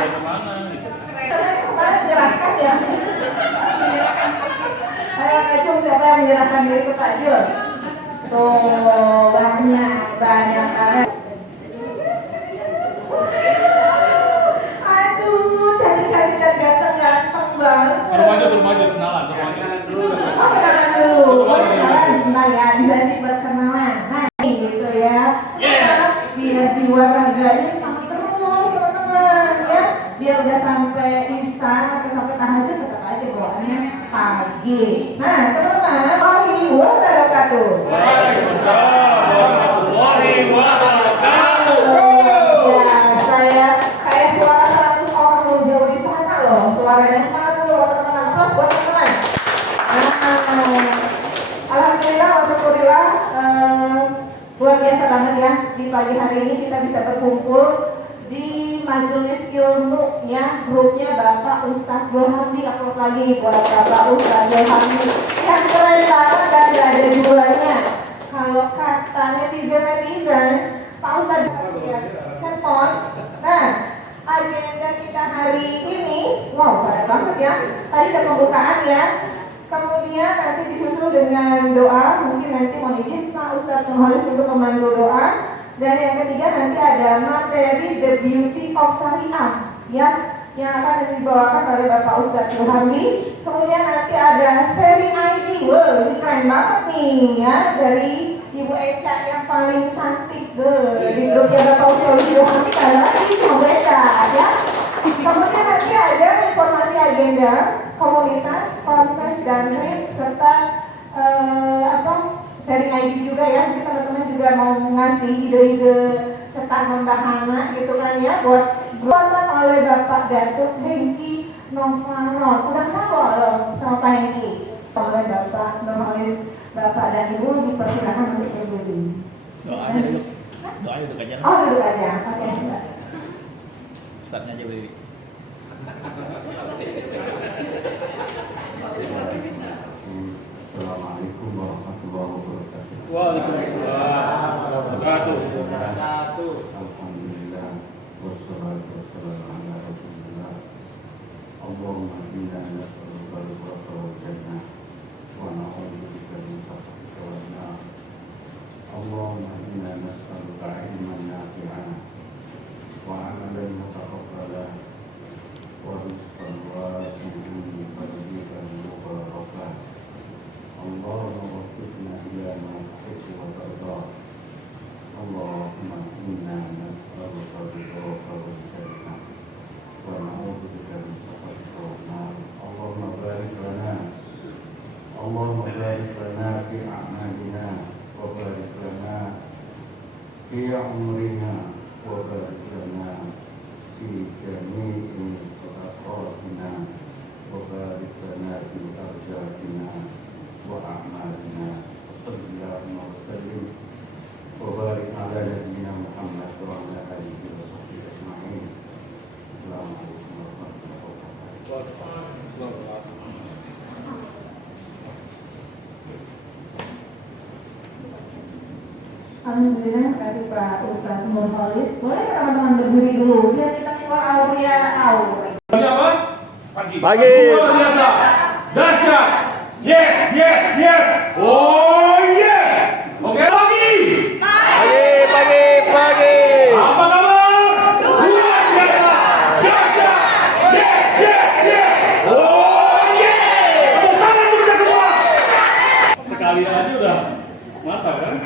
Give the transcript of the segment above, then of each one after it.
Kemana gitu. Kemarin menyerahkan ya. Acung siapa yang menyerahkan diri ke Pak Jul? Tuh banyak banget. Aduh, cantik-cantik dan ganteng banget. Suruh maju kenalan, Kenalan dulu. Kenalan bentar ya, bisa sih berkenalan. Nah, gitu ya. Biar jiwa raganya semangat terus teman-teman ya. Biar udah sampai isya atau sampai tahajud tetap aja bawaannya pagi. Nah, teman-teman, warahmatullahi wabarakatuh. Waalaikumsalam warahmatullahi wabarakatuh. Ya, saya kayak suara 100 orang mau jauh di sana loh. Suaranya semangat dulu buat teman-teman. Plus buat teman-teman. Alhamdulillah, alhamdulillah, luar biasa banget ya. Di pagi hari ini kita bisa berkumpul di majelis ilmu ya, grupnya Bapak Ustadz Zulhamdi. Upload lagi buat Bapak Ustadz Zulhamdi yang keren banget dan gak ada duanya. Kalau kata netizen Pak Ustadz ya, handphone. Nah, agenda kita hari ini wow banyak banget ya. Tadi ada pembukaan ya, kemudian nanti disusul dengan doa. Mungkin nanti mau izin Pak Ustadz Nurholis untuk memandu doa. Dan yang ketiga nanti ada materi The Beauty of Syariah ya, yang akan dibawakan oleh Bapak Ustadz Zulhamdi. Kemudian nanti ada sharing ID. Wow, ini keren banget nih ya, dari Ibu Eca yang paling cantik di grupnya Bapak Ustadz Zulhamdi. Ada lagi Ibu Eca ya. Kemudian nanti ada informasi agenda komunitas, kontes dan trip serta sharing ID juga ya. Nanti teman-teman juga mau ngasih ide-ide cetak membahana gitu kan ya, buatan oleh Bapak Datuk Hengki Novano. Udah tahu loh sama Pak Hengki, oleh Bapak Nurholis, Bapak dan Ibu dipersilakan untuk berdiri. Doanya dulu. Doanya duduk aja. Oh, duduk aja. Oke. Startnya aja berdiri. Assalamualaikum warahmatullahi wabarakatuh. Waalaikumsalam warahmatullahi wabarakatuh. Alhamdulillah wassalatu wassalamu ala Rasulillah. Allahumma inna nas'aluka al-fawza wal jannah wa na'udzubika min sakhatika wan nar. Allahumma inna nas'aluka ilman nafi'an wa 'amalan mutaqabbalan wa rizqan wasi'an tayyiban mubarakan. Allahumma waffiqna ila ma tuhibbu wa tarda. Allahumma inna nas'aluka ridhaka wal jannah wa na'udzubika min sakhatika wan nar. Allahumma barik lana fi a'malina wa barik lana fi umrina wa barik lana fi jami'i sadaqatina wa barik lana fi arjaqina wa a'malina. Sallallahu wa sallim wa barik ala nabiyyina Muhammad wa ala alihi wa sahbihi ajma'in. Assalamualaikum warahmatullahi wabarakatuh. Alhamdulillah, terima kasih Pak Ustadz Nurholis. Boleh ya teman-teman berdiri dulu biar kita keluar aurea. Pagi apa? Pagi. Luar biasa. Dahsyat. Yes. Oh yes. Oke, pagi. Pagi. Apa kabar? Luar biasa. Dahsyat. Yes. Oh yes. Tepuk tangan untuk kita semua. Sekali aja udah mantap kan?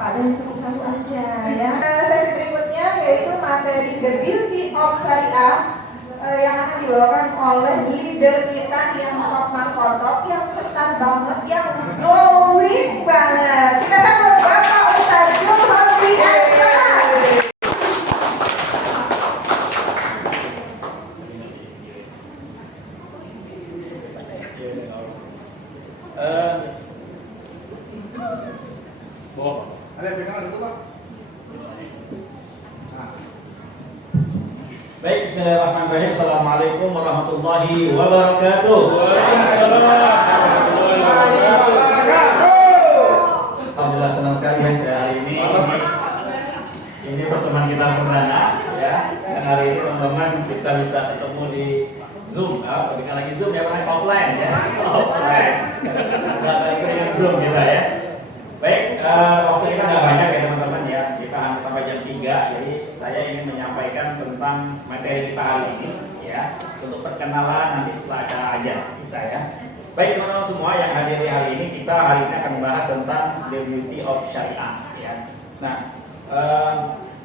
Pak, dan cukup satu aja ya. Sesi berikutnya yaitu materi The Beauty of Syariah yang akan dibawakan oleh leader kita yang top, yang cetar banget, yang glowing banget. Kita sambut Bapak Ustadz Zulhamdi. Ada yang pegangan satu Pak? Baik, bismillahirrahmanirrahim. Assalamualaikum warahmatullahi wabarakatuh. Alhamdulillah senang sekali ya hari ini. Ini pertemuan kita perdana ya. ya. Dan hari ini teman-teman kita bisa ketemu di Zoom, bukan lagi Zoom ya, bukan offline ya. Offline. Nggak sering Zoom kita ya. Baik, waktu kita nggak banyak ya teman-teman ya. Kita hanya sampai jam 3, jadi saya ingin menyampaikan tentang materi kita hari ini ya. Untuk perkenalan nanti setelah ada aja kita ya. Baik teman-teman semua yang hadir hari ini, kita hari ini akan membahas tentang the beauty of syariah ya. Nah,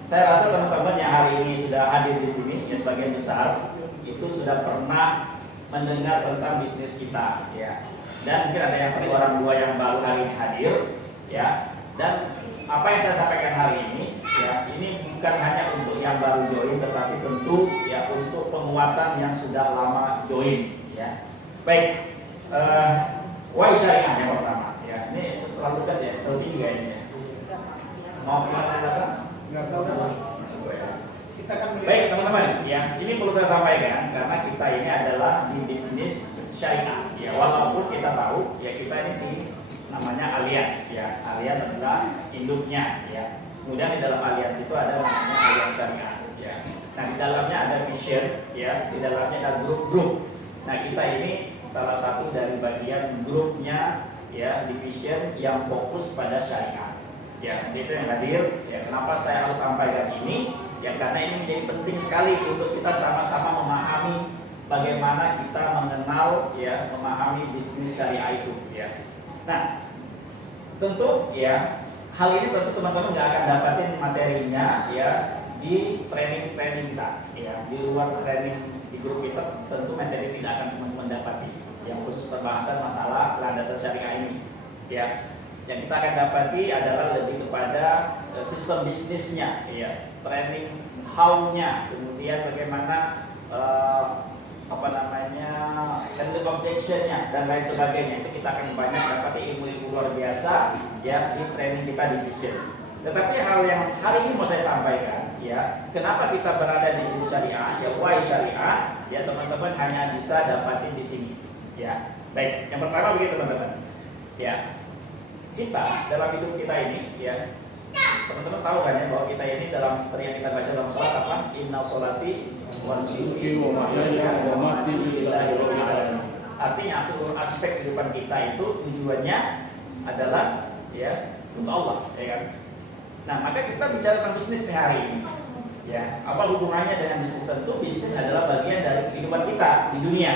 saya rasa teman-teman yang hari ini sudah hadir di sini ya, sebagian besar itu sudah pernah mendengar tentang bisnis kita ya. Dan mungkin ada yang satu orang dua yang baru hari ini hadir ya. Dan apa yang saya sampaikan hari ini ya, ini bukan hanya untuk yang baru join, tetapi tentu ya untuk penguatan yang sudah lama join ya. Baik, why syariah yang pertama ya. Ini terlalu dekat ya, terlalu tinggi kayaknya. Mau silakan. Nggak tahu apa. Kita kan Baik teman-teman, ya ini perlu saya sampaikan karena kita ini adalah di bisnis syariah. Ya walaupun kita tahu ya kita ini di namanya Allianz ya. Allianz adalah induknya ya. Kemudian di dalam Allianz itu ada namanya Allianz Syariah ya. Nah di dalamnya ada vision ya, di dalamnya ada grup-grup. Nah kita ini salah satu dari bagian grupnya ya, division yang fokus pada syariah. Ya, itu yang hadir. Ya, kenapa saya harus sampaikan ini? Ya, karena ini menjadi penting sekali untuk kita sama-sama memahami bagaimana kita mengenal ya, memahami bisnis syariah itu. Ya. Nah, tentu ya hal ini tentu teman-teman nggak akan dapatin materinya ya di training kita. Ya, di luar training di grup kita tentu materi tidak akan teman-teman dapati. Yang khusus pembahasan masalah landasan syariah ini. Ya. Yang kita akan dapati adalah lebih kepada sistem bisnisnya, ya, training how-nya, kemudian bagaimana handle objection-nya dan lain sebagainya. Itu kita akan banyak dapati ilmu-ilmu luar biasa ya di training kita di vision. Tetapi hal yang hari ini mau saya sampaikan, ya, kenapa kita berada di syariah, ya, why syariah, ya teman-teman hanya bisa dapatin di sini, ya. Baik, yang pertama begini teman-teman, ya. Kita dalam hidup kita ini ya, teman-teman tahu kan ya bahwa kita ini dalam sering kita baca dalam sholat apa? Inna sholati wa nusuki wa mahyaya wa mamati lillahi rabbil alamin. Artinya seluruh aspek kehidupan kita itu tujuannya adalah ya untuk Allah, ya kan? Nah, maka kita bicara tentang bisnis nih hari ini. Ya, apa hubungannya dengan bisnis? Tentu bisnis adalah bagian dari kehidupan kita di dunia.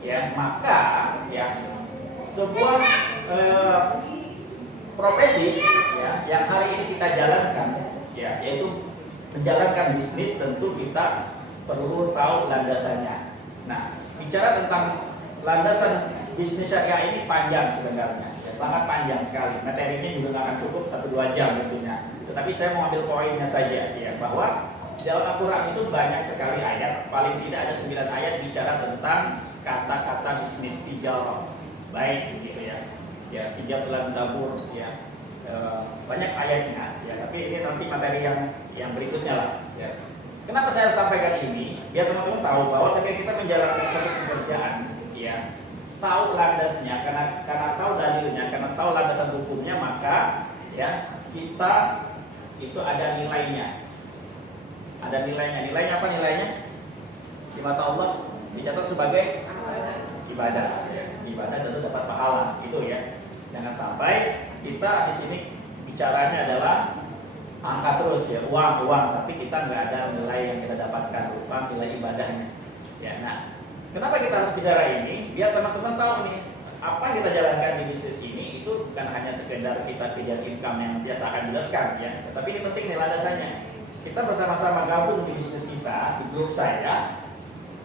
Ya, maka ya sebuah profesi ya yang hari ini kita jalankan ya, yaitu menjalankan bisnis, tentu kita perlu tahu landasannya. Nah, bicara tentang landasan bisnis syariah ini panjang sebenarnya ya, sangat panjang sekali. Materinya juga nggak akan cukup 1-2 jam tentunya. Tetapi saya mau ambil poinnya saja ya, bahwa di dalam Al-Quran itu banyak sekali ayat, paling tidak ada 9 ayat bicara tentang kata-kata bisnis tijarah. Baik gitu ya. Ya, tijarah tabur ya, banyak ayatnya ya, tapi ini nanti materi yang berikutnya lah ya. Kenapa saya sampaikan ini? Biar teman-teman tahu bahwa ketika kita menjalankan satu pekerjaan ya, tahu landasnya, karena tahu dalilnya, karena tahu landasan hukumnya, maka ya kita itu ada nilainya. Ada nilainya. Nilainya apa nilainya? Di mata Allah dicatat sebagai ibadah ya. Ibadah tentu dapat pahala gitu ya. Jangan sampai kita di sini bicaranya adalah angka terus ya, uang, tapi kita nggak ada nilai yang kita dapatkan berupa nilai ibadahnya. Ya, nah, kenapa kita harus bicara ini? Biar teman-teman tahu nih, apa yang kita jalankan di bisnis ini itu bukan hanya sekedar kita kejar income yang biasa akan jelaskan ya, tetapi ini penting nih landasannya. Kita bersama-sama gabung di bisnis kita, di grup saya,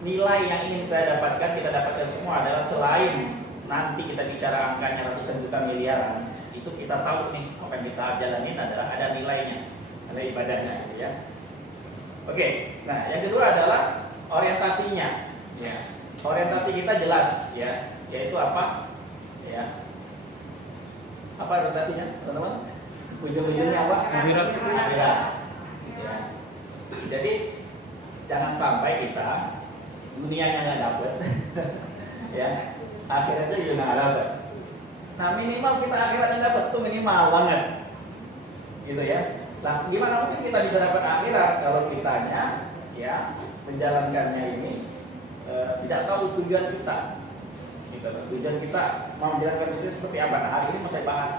nilai yang ingin saya dapatkan, kita dapatkan semua adalah selain nanti kita bicara angkanya ratusan juta miliaran, itu kita tahu nih apa yang kita jalanin adalah ada nilainya, ada ibadahnya gitu ya. Oke, nah yang kedua adalah orientasinya ya. Orientasi kita jelas ya, yaitu apa ya, apa orientasinya teman-teman? Ujung-ujungnya apa? Akhirat ya. Jadi jangan sampai kita dunianya nggak dapet ya, akhiratnya juga nggak dapet. Nah minimal kita akhiratnya dapat tuh minimal banget gitu ya. Nah, gimana mungkin kita bisa dapat akhirat kalau kitanya ya menjalankannya ini tidak tahu tujuan kita. Gitu loh. Tujuan kita mau menjalankan bisnis seperti apa? Nah, hari ini mau saya bahas.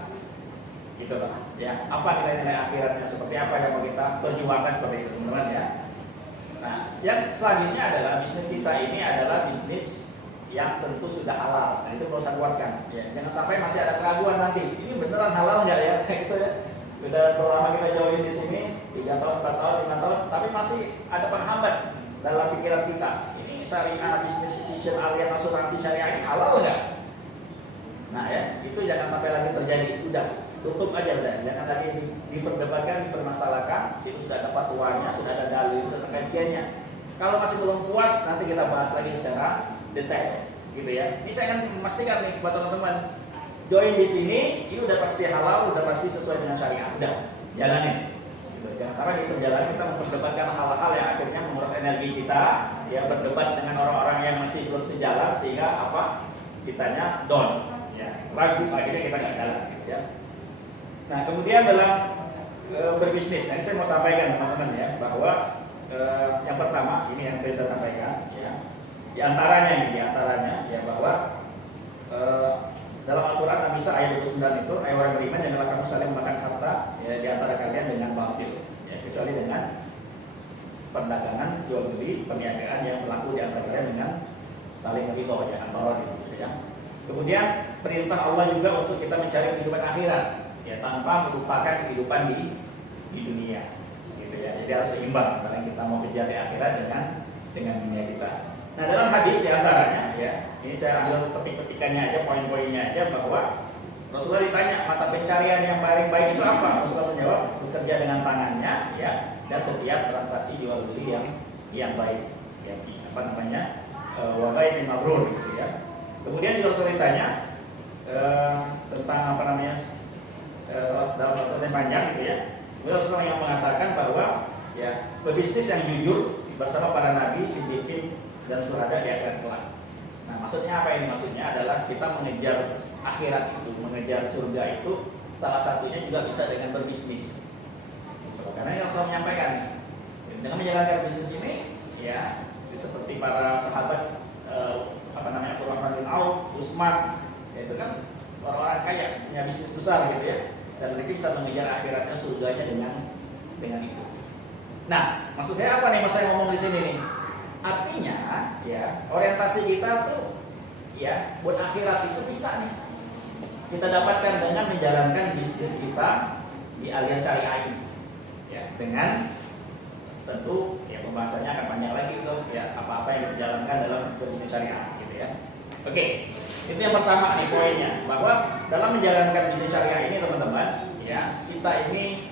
Gitu loh. Ya, apa nilai-nilai akhiratnya seperti apa yang mau kita perjuangkan seperti itu, teman-teman ya. Nah, yang selanjutnya adalah bisnis kita ini adalah bisnis yang tentu sudah halal. Nah, itu perlu saya kuatkan. Ya, jangan sampai masih ada keraguan nanti. Ini beneran halal nggak ya? Kayak gitu ya. Sudah berapa lama kita join di sini, 3 tahun, 4 tahun, 5 tahun, tapi masih ada penghambat dalam pikiran kita. Ini syariah, bisnis institution, alias asuransi syariah ini halal nggak? Nah ya, itu jangan sampai lagi terjadi. Udah, tutup aja udah. Jangan lagi diperdebatkan, dipermasalahkan. Itu sudah ada fatwanya, sudah ada dalil, sudah ada kajiannya. Kalau masih belum puas, nanti kita bahas lagi secara detail, gitu ya. Ini saya akan memastikan nih buat teman-teman. Join di sini, ini udah pasti halal, udah pasti sesuai dengan syariah. Udah, jalanin. Jangan sampai di perjalanan kita memperdebatkan hal-hal yang akhirnya menguras energi kita, ya berdebat dengan orang-orang yang masih belum sejalan sehingga apa? Kitanya down, ya ragu akhirnya kita nggak jalan, gitu ya. Nah kemudian dalam berbisnis, nanti saya mau sampaikan teman-teman ya bahwa yang pertama ini yang saya sampaikan, ya diantaranya ya bahwa dalam Al-Quran An-Nisa ayat 29 itu, ayat orang beriman janganlah kamu saling memakan harta ya, di antara kalian dengan batil, ya, kecuali dengan perdagangan, jual beli, perniagaan yang berlaku di antara kalian dengan saling ridho, ya, antara gitu ya. Kemudian perintah Allah juga untuk kita mencari kehidupan akhirat, ya, tanpa melupakan kehidupan di dunia, gitu ya. Jadi harus seimbang karena kita mau kejar di akhirat dengan dunia kita. Nah dalam hadis diantaranya ya, ini saya ambil petik-petikannya aja, poin-poinnya aja bahwa Rasulullah ditanya mata pencarian yang paling baik itu apa? Rasulullah menjawab bekerja dengan tangannya ya, dan setiap transaksi jual beli yang baik ya, apa namanya wabai mabrur gitu ya. Kemudian juga Rasulullah ditanya tentang apa namanya dalam proses panjang gitu ya. Kemudian Rasulullah yang mengatakan bahwa ya berbisnis yang jujur bersama para nabi, siddiqin dan syuhada di akhirat kelak. Nah, maksudnya apa ini? Maksudnya adalah kita mengejar akhirat itu, mengejar surga itu salah satunya juga bisa dengan berbisnis. Karena yang saya menyampaikan, dengan menjalankan bisnis ini, ya seperti para sahabat Abdurrahman bin Auf, Utsman, ya, itu kan orang-orang kaya, punya bisnis besar gitu ya, dan mereka bisa mengejar akhiratnya, surganya dengan itu. Nah, maksud saya apa nih? Mas saya ngomong di sini nih. Artinya, ya orientasi kita tuh, ya buat akhirat itu bisa nih kita dapatkan dengan menjalankan bisnis kita di aliansi syariah ini, ya dengan tentu ya pembahasannya akan panjang lagi tuh, ya apa-apa yang dijalankan dalam bisnis syariah, gitu ya. Oke, itu yang pertama nih poinnya, bahwa dalam menjalankan bisnis syariah ini teman-teman, ya kita ini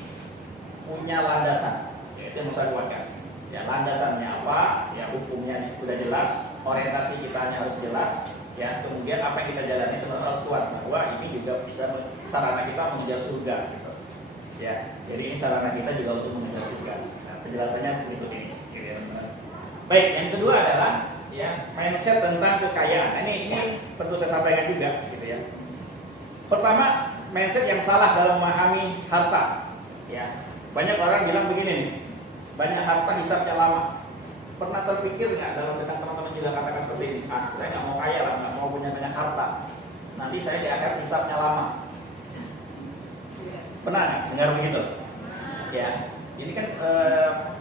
punya landasan, ya, itu yang mau saya kuatkan. Ya landasannya apa? Ya hukumnya sudah jelas, orientasi kita harus jelas, ya kemudian apa yang kita jalani itu harus kuat bahwa ini juga bisa sarana kita mengejar surga, gitu. Ya, jadi ini sarana kita juga untuk mengejar surga. Nah, penjelasannya berikut ini. Baik, yang kedua adalah ya mindset tentang kekayaan. Nah, ini perlu saya sampaikan juga, gitu ya. Pertama, mindset yang salah dalam memahami harta. Ya, banyak orang bilang begini nih. Banyak harta hisapnya lama. Pernah terpikir nggak dalam benak teman-teman juga katakan seperti ini? Saya nggak mau kaya lah, nggak mau punya banyak harta. Nanti saya di akhirat hisapnya lama. Pernah nggak dengar begitu? Ya, ini kan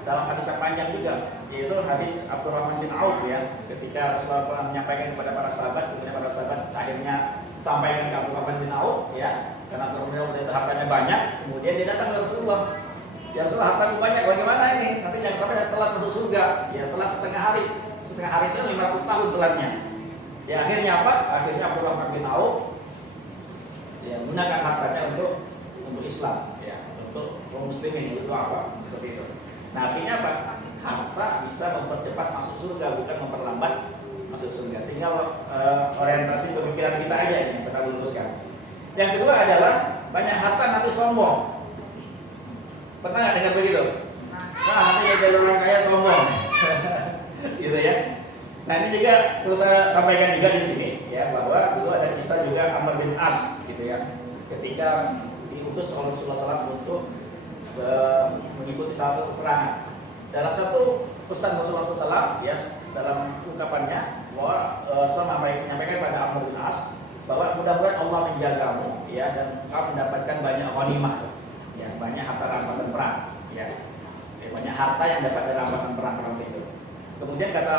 dalam hadis yang panjang juga, yaitu hadis Abdurrahman bin Auf ya. Ketika Rasulullah menyampaikan kepada para sahabat, kemudian para sahabat akhirnya sampaikan ke Abdurrahman bin Auf ya, karena Abdurrahman bin Auf hartanya banyak, kemudian dia datang ke Rasulullah. Ya setelah hartamu banyak, bagaimana ini? Nanti jangan sampai telat masuk surga. Ya setelah setengah hari itu 500 tahun telatnya. Ya akhirnya apa? Akhirnya Abdurrahman bin Auf ya gunakan hartanya untuk Islam, ya untuk kaum muslimin, untuk apa? Seperti itu. Nah akhirnya apa? Harta bisa mempercepat masuk surga, bukan memperlambat masuk surga. Tinggal orientasi pemikiran kita aja yang kita luruskan. Yang kedua adalah banyak harta nanti sombong. Pernah nggak dengar begitu? Nah, nanti jadi orang kaya sombong, gitu ya. Nah ini juga perlu saya sampaikan juga di sini, ya bahwa dulu ada kisah juga Amr bin As, gitu ya. Ketika diutus oleh Rasulullah SAW untuk mengikuti satu peperangan. Dalam satu pesan Rasulullah SAW, ya, dalam ungkapannya bahwa sama menyampaikan pada Amr bin As bahwa mudah-mudahan Allah menjagamu, ya, dan kau mendapatkan banyak ghanimah, ya, banyak harta rampasan perang, ya, banyak harta yang dapat dari rampasan perang itu. Kemudian kata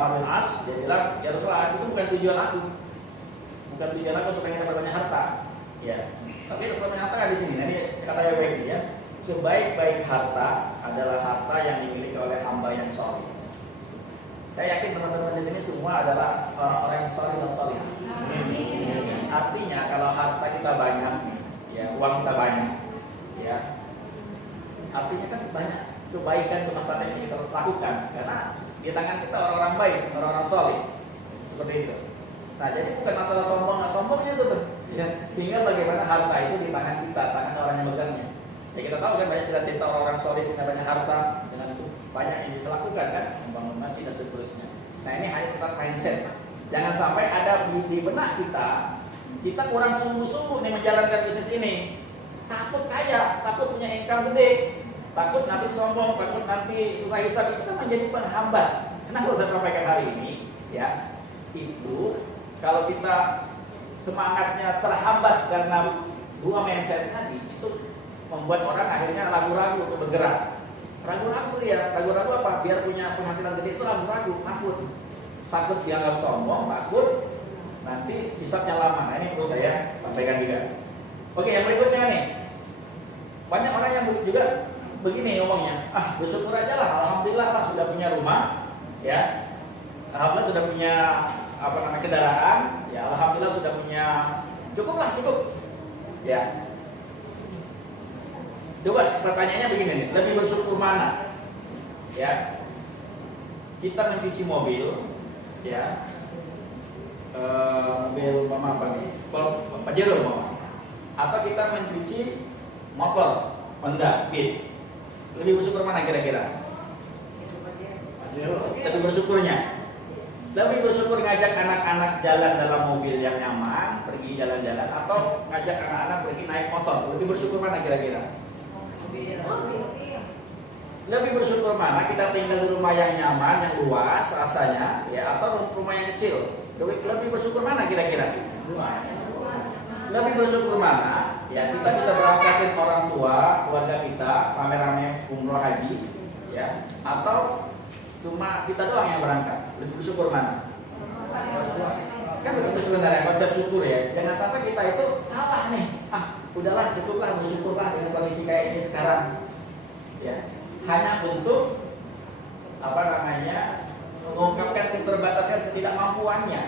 Amr bin As, dia bilang, ya Rasulullah, itu bukan tujuan aku untuk pengen dapat banyak harta, ya. Tapi Rasulullah mengatakan di sini, ini kata yang baik ya, sebaik-baik harta adalah harta yang dimiliki oleh hamba yang soleh. Saya yakin teman-teman di sini semua adalah orang-orang yang soleh dan soleh. Artinya kalau harta kita banyak, ya, uang kita banyak, ya, artinya kan banyak kebaikan kemaslahatan yang kita lakukan karena di tangan kita orang-orang baik, orang-orang soleh, seperti itu. Nah, jadi bukan masalah sombong, sombongnya itu tuh. Ya, tinggal bagaimana harta itu di tangan kita, tangan orang yang megangnya. Ya, kita tahu kan banyak cerita orang soleh punya banyak harta, dengan itu banyak yang bisa lakukan kan, membangun masjid dan seterusnya. Nah, ini hanya tentang mindset. Jangan sampai ada di benak kita kurang sungguh-sungguh nih menjalankan bisnis ini. Takut kaya, takut punya income gede, takut nanti sombong, takut nanti susah hisab, itu kan menjadi penghambat. Kenapa saya sampaikan hari ini? Ya, itu kalau kita semangatnya terhambat karena dua mindset tadi, itu membuat orang akhirnya ragu-ragu untuk bergerak. Ragu-ragu ya, ragu-ragu apa? Biar punya penghasilan gede itu ragu-ragu, takut dianggap sombong, takut nanti hisabnya lama. Nah, ini perlu saya sampaikan juga. Oke, yang berikutnya nih, banyak orang yang juga begini ngomongnya, bersyukur aja lah, alhamdulillah lah sudah punya rumah, ya, alhamdulillah sudah punya kendaraan, ya, alhamdulillah sudah punya, cukup, ya. Coba pertanyaannya begini nih, lebih bersyukur mana? Ya, kita mencuci mobil, ya, mobil mama apa nih? Pajero mama. Atau kita mencuci motor Honda Beat. Lebih bersyukur mana kira-kira? Lebih bersyukurnya. Lebih bersyukur ngajak anak-anak jalan dalam mobil yang nyaman, pergi jalan-jalan, atau ngajak anak-anak pergi naik motor. Lebih bersyukur mana kira-kira? Lebih bersyukur mana kita tinggal di rumah yang nyaman, yang luas rasanya, ya, atau rumah yang kecil? Lebih bersyukur mana kira-kira? Luas. Lebih bersyukur mana? Ya, kita bisa berangkatin orang tua, keluarga kita, rame-rame umroh haji, ya, atau cuma kita doang yang berangkat. Lebih bersyukur mana? Kan begitu sebenarnya konsep syukur ya. Jangan sampai kita itu salah nih. Udahlah, cukuplah, bersyukurlah dengan kondisi kayak ini sekarang. Ya, hanya untuk mengungkapkan keterbatasan ketidakmampuannya.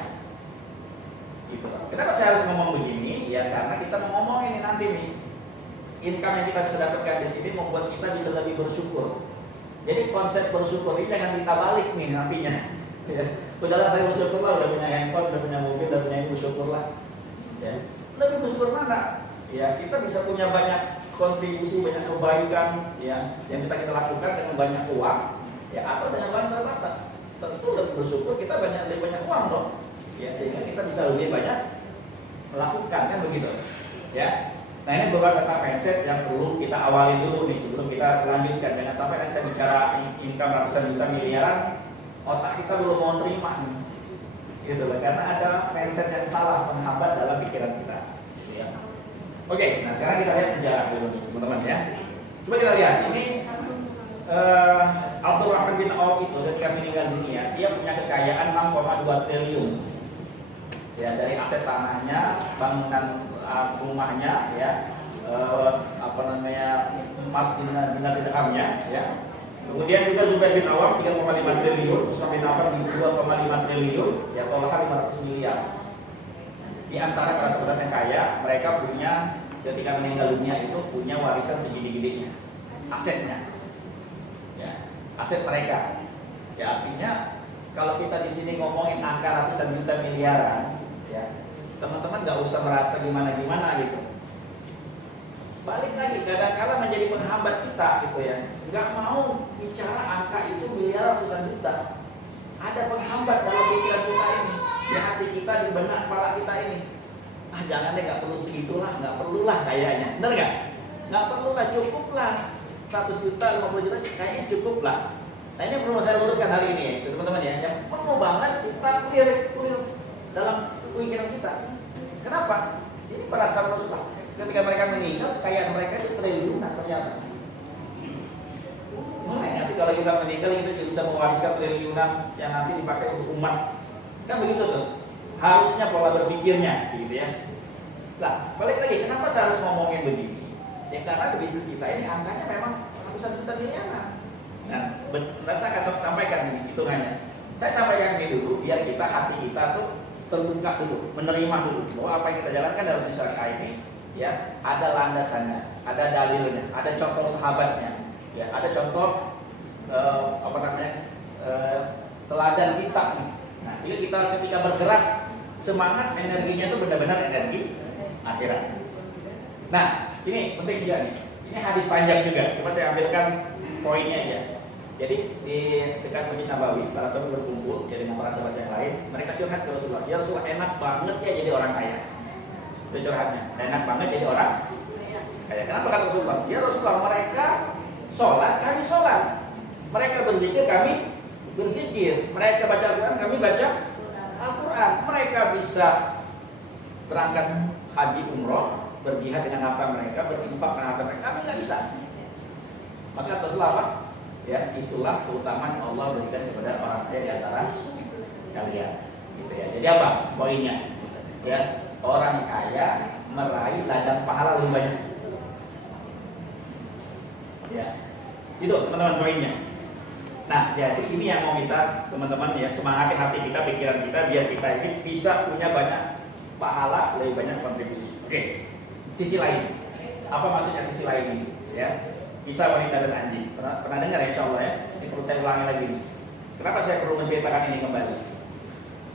Gitu. Kenapa saya harus ngomong begini? Ya karena kita mau ngomong ini nanti nih. Income yang kita bisa dapatkan di sini membuat kita bisa lebih bersyukur. Jadi konsep bersyukur ini jangan kita balik nih nantinya. Ya. Udahlah saya bersyukur lah, udah punya handphone, udah punya mobil, udah punya ini, bersyukur lah. Ya. Lebih bersyukur mana? Ya kita bisa punya banyak kontribusi, banyak kebaikan, ya, yang kita lakukan dengan banyak uang, ya, atau dengan uang terbatas. Tentu lebih bersyukur kita lebih banyak uang dong, ya, sehingga kita bisa lebih banyak melakukan, kan begitu, ya. Nah ini beberapa tentang mindset yang perlu kita awali dulu nih sebelum kita lanjutkan. Jangan sampai nanti saya bicara income ratusan juta miliaran, otak kita belum mau terima nih, gitu loh, karena ada mindset yang salah menghambat dalam pikiran kita. Ya. Oke, nah sekarang kita lihat sejarah dulu nih teman-teman ya. Coba kita lihat ini Abdurrahman bin Auf itu ketika meninggal dunia dia punya kekayaan 6,2 triliun. Ya, dari aset tanahnya, bangunan rumahnya, ya, emas benda dirhamnya, ya. Kemudian juga Zubair bin Awam 3,5 triliun, Utsman bin Affan 2,5 triliun, ya, Tolha 500 miliar. Di antara para sahabat yang kaya, mereka punya ketika meninggal dunia itu punya warisan segede-gedenya, asetnya, ya, aset mereka. Ya, artinya kalau kita di sini ngomongin angka ratusan juta miliaran, ya, teman-teman nggak usah merasa gimana-gimana gitu. Balik lagi, kadang-kala menjadi penghambat kita gitu ya. Nggak mau bicara angka itu miliar ratusan juta. Ada penghambat dalam pikiran kita ini, di hati kita, di benak kepala kita ini. Jangan deh, nggak perlu segitulah, nggak perlulah kayaknya, bener nggak? Nggak perlulah, cukuplah 100 juta, 50 juta kayaknya cukup lah. Nah ini perlu saya luruskan hari ini ya teman-teman ya, yang perlu banget kita clear dalam pikiran kita. Kenapa? Ini para sahabat Rasulullah ketika mereka meninggal, kekayaan mereka itu triliunan ternyata. Makanya sih kalau kita meninggal kita bisa mewariskan triliunan yang nanti dipakai untuk umat. Kan begitu tuh. Harusnya pola berpikirnya gitu ya. Nah, balik lagi, kenapa saya harus ngomongin begini? Ya karena di bisnis kita ini angkanya memang ratusan juta miliaran. Nah, saya akan sampaikan ini hitungannya. Saya sampaikan ini dulu biar kita hati kita tuh terbuka dulu, menerima dulu bahwa apa yang kita jalankan dalam masyarakat ini ya ada landasannya, ada dalilnya, ada contoh sahabatnya, ya ada contoh teladan kita nih. Nah, sehingga kita ketika bergerak semangat energinya itu benar-benar energi akhirat. Nah, ini penting juga nih. Ini hadis panjang juga. Coba saya ambilkan poinnya aja. Jadi di dekat Masjid Nabawi, para sahabat berkumpul jadi dengan para sahabat yang lain. Mereka curhat ke Rasulullah. Ya Rasulullah, enak banget ya jadi orang kaya. Itu curhatnya. Enak banget jadi orang kaya. Kenapa kata Rasulullah? Ya Rasulullah, mereka sholat, kami sholat. Mereka berzikir, kami berzikir. Mereka baca Al-Quran, kami baca Al-Quran. Mereka bisa berangkat haji umroh, berjihad dengan harta mereka, berinfak dengan harta mereka, kami nggak bisa. Maka Rasulullah apa? Ya, itulah keutamaan yang Allah berikan kepada orang kaya di antara kalian. Gitu ya. Jadi apa poinnya? Ya, orang kaya meraih ladang pahala lebih banyak. Ya, itu teman-teman poinnya. Nah, jadi ini yang mau kita teman-teman ya semangatin hati kita, pikiran kita biar kita ini bisa punya banyak pahala, lebih banyak kontribusi. Oke, sisi lain. Apa maksudnya sisi lain ini? Ya, bisa wanita dan anjing. Pernah dengar ya, insya Allah ya. Ini perlu saya ulangi lagi. Kenapa saya perlu menceritakan ini kembali?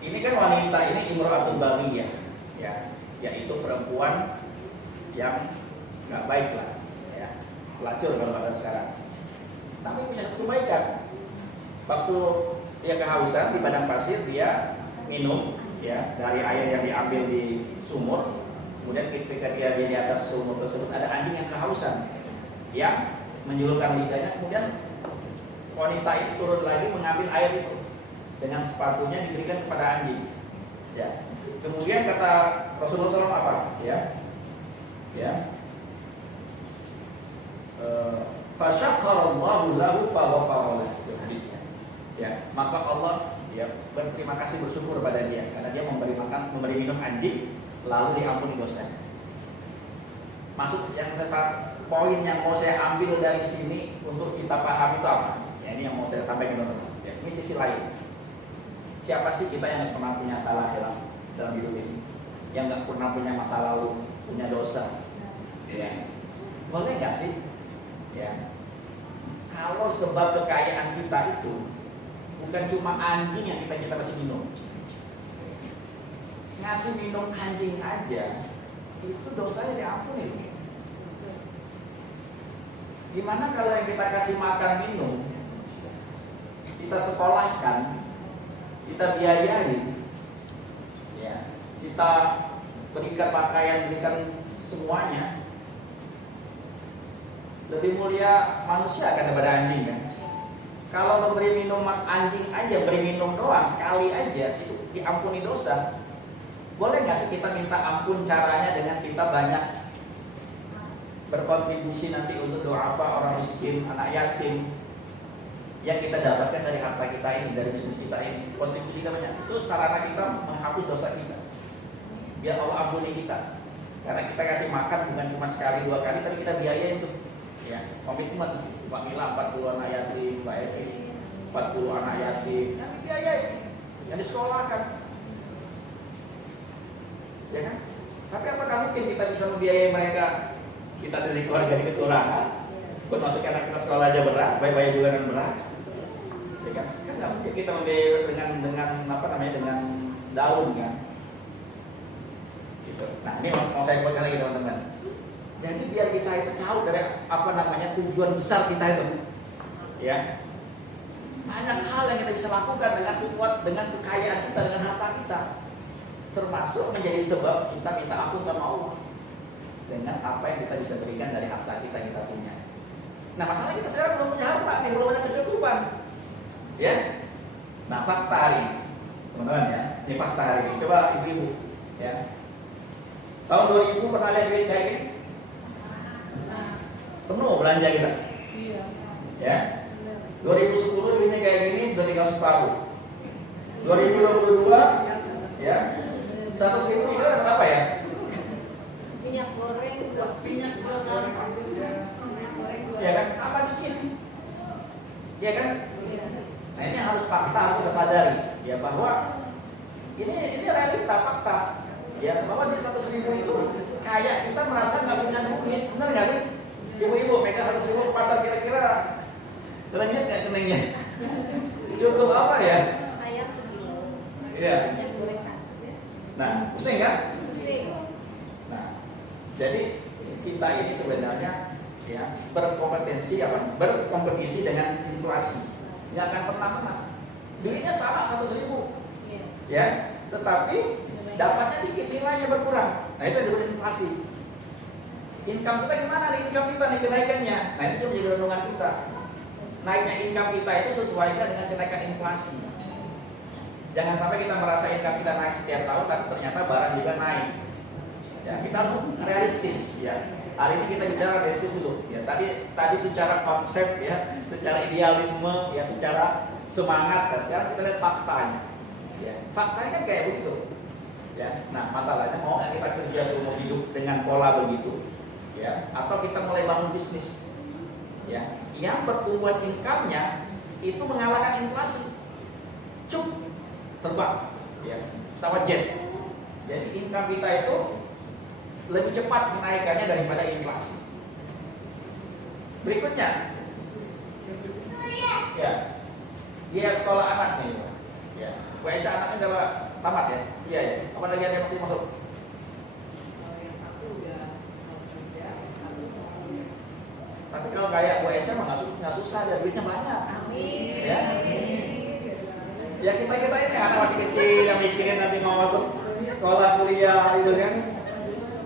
Ini kan wanita ini imro'atun baghiyah, ya, yaitu perempuan yang nggak baik lah, ya, pelacur kalau kata sekarang. Tapi punya kebaikan. Waktu dia kehausan di padang pasir, dia minum ya dari air yang diambil di sumur. Kemudian ketika dia di atas sumur tersebut ada anjing yang kehausan, yang menjulurkan lidahnya. Kemudian wanita itu turun lagi mengambil air itu dengan sepatunya diberikan kepada anjing. Ya. Kemudian kata Rasulullah SAW apa? Ya, ya. Fasyakkarallahu lahu faghafara lahu. Itu hadisnya. Ya, maka Allah ya berterima kasih, bersyukur pada dia karena dia memberi makan, memberi minum anjing, lalu diampuni dosanya. Maksud yang poin yang mau saya ambil dari sini untuk kita paham itu apa? Ya, ini yang mau saya sampaikan teman-teman. Ya, ini sisi lain. Siapa sih kita yang nggak pernah punya salah dalam hidup ini? Yang nggak pernah punya masa lalu, punya dosa? Ya, boleh nggak sih? Ya, kalau sebab kekayaan kita itu bukan cuma anjing yang kita kasih minum, ngasih minum anjing aja itu dosanya diampuni. Gimana kalau yang kita kasih makan minum, kita sekolahkan, kita biayai, ya, kita berikan pakaian, berikan semuanya, lebih mulia manusia kan daripada anjing kan? Kalau memberi minum anjing aja, beri minum doang sekali aja itu diampuni dosa. Boleh nggak sih kita minta ampun caranya dengan kita banyak berkontribusi nanti untuk du'afa, orang miskin, anak yatim yang kita dapatkan dari harta kita ini, dari bisnis kita ini, kontribusi kita banyak. Itu sarana kita menghapus dosa kita. Biar Allah ampuni kita. Karena kita kasih makan bukan cuma sekali dua kali, tapi kita biayain tuh. Ya, komitmen Pak Mila 40 anak yatim, Mbak Evi 40 anak yatim, yang dibiayai, yang disekolahkan, ya kan? Tapi apakah mungkin kita bisa membiayai mereka? Kita sendiri keluarga di kelurahan, buat masuk anak kita sekolah aja berat, bayi-bayi bulanan berat, ya kan? Kan nggak mungkin kita membiayai dengan apa namanya, dengan daun kan? Gitu. Nah ini mau saya buatkan lagi teman-teman. Jadi biar kita itu tahu dari apa namanya tujuan besar kita itu, ya, banyak hal yang kita bisa lakukan dengan kekayaan kita, dengan harta kita, termasuk menjadi sebab kita minta ampun sama Allah dengan apa yang kita bisa berikan dari harta kita punya. Nah masalah kita sekarang belum punya harta nih, belum ada kecukupan. Ya. Nah fakta hari ini, teman-teman ya, ini fakta hari ini. Coba ibu-ibu, ya. Tahun 2000 pernah lihat duit kayak gini? Penuh belanja kita. Iya. Ya. 2010 duitnya kayak gini, udah tinggal separuh. 2022, ya. 100.000 itu dapat apa ya? Minyak goreng, minyak goreng. Ya kan? Apa dikit? Ya kan? Nah ini harus fakta, harus kita sadari ya bahwa ini realita fakta. Ya bahwa di 100.000 itu kayak kita merasa nggak punya duit, benar nggak sih? Ibu-ibu pegang 100.000 ke pasar kira-kira kerennya nggak keningnya? Cukup apa ya? Ayam sekilo. Iya. Minyak goreng kan. Nah, pusing kan? Pusing. Nah, jadi kita ini sebenarnya ya berkompetisi apa? Berkompetisi dengan inflasi. Nggak akan pernah menang. Duitnya sama 100.000, Iya. ya, tetapi dapatnya dikit, nilainya berkurang. Nah itu yang disebut inflasi. Income kita gimana nih? Income kita nih kenaikannya. Nah itu juga menjadi renungan kita. Naiknya income kita itu sesuaikan dengan kenaikan inflasi. Jangan sampai kita merasa income kita naik setiap tahun, tapi ternyata barang juga naik. Ya, kita harus realistis. Ya. Hari ini kita bicara realistis dulu. Ya, tadi secara konsep, ya, secara idealisme, ya, secara semangat. Dan sekarang kita lihat faktanya. Ya, faktanya kan kayak begitu. Ya, nah masalahnya mau nggak kita kerja seumur hidup dengan pola begitu, ya, atau kita mulai bangun bisnis, ya, yang pertumbuhan income-nya itu mengalahkan inflasi, terbang, ya, pesawat jet. Jadi income kita itu lebih cepat kenaikannya daripada inflasi. Berikutnya, ya, biaya sekolah anak nih, ya, biaya anaknya udah tamat ya, iya ya. Apa lagi ada yang masih masuk? Tapi kalau kayak Bu Eca mah nggak susah, ya duitnya banyak. Amin. Ya, ya kita ini anak masih kecil yang mikirin nanti mau masuk sekolah kuliah itu kan,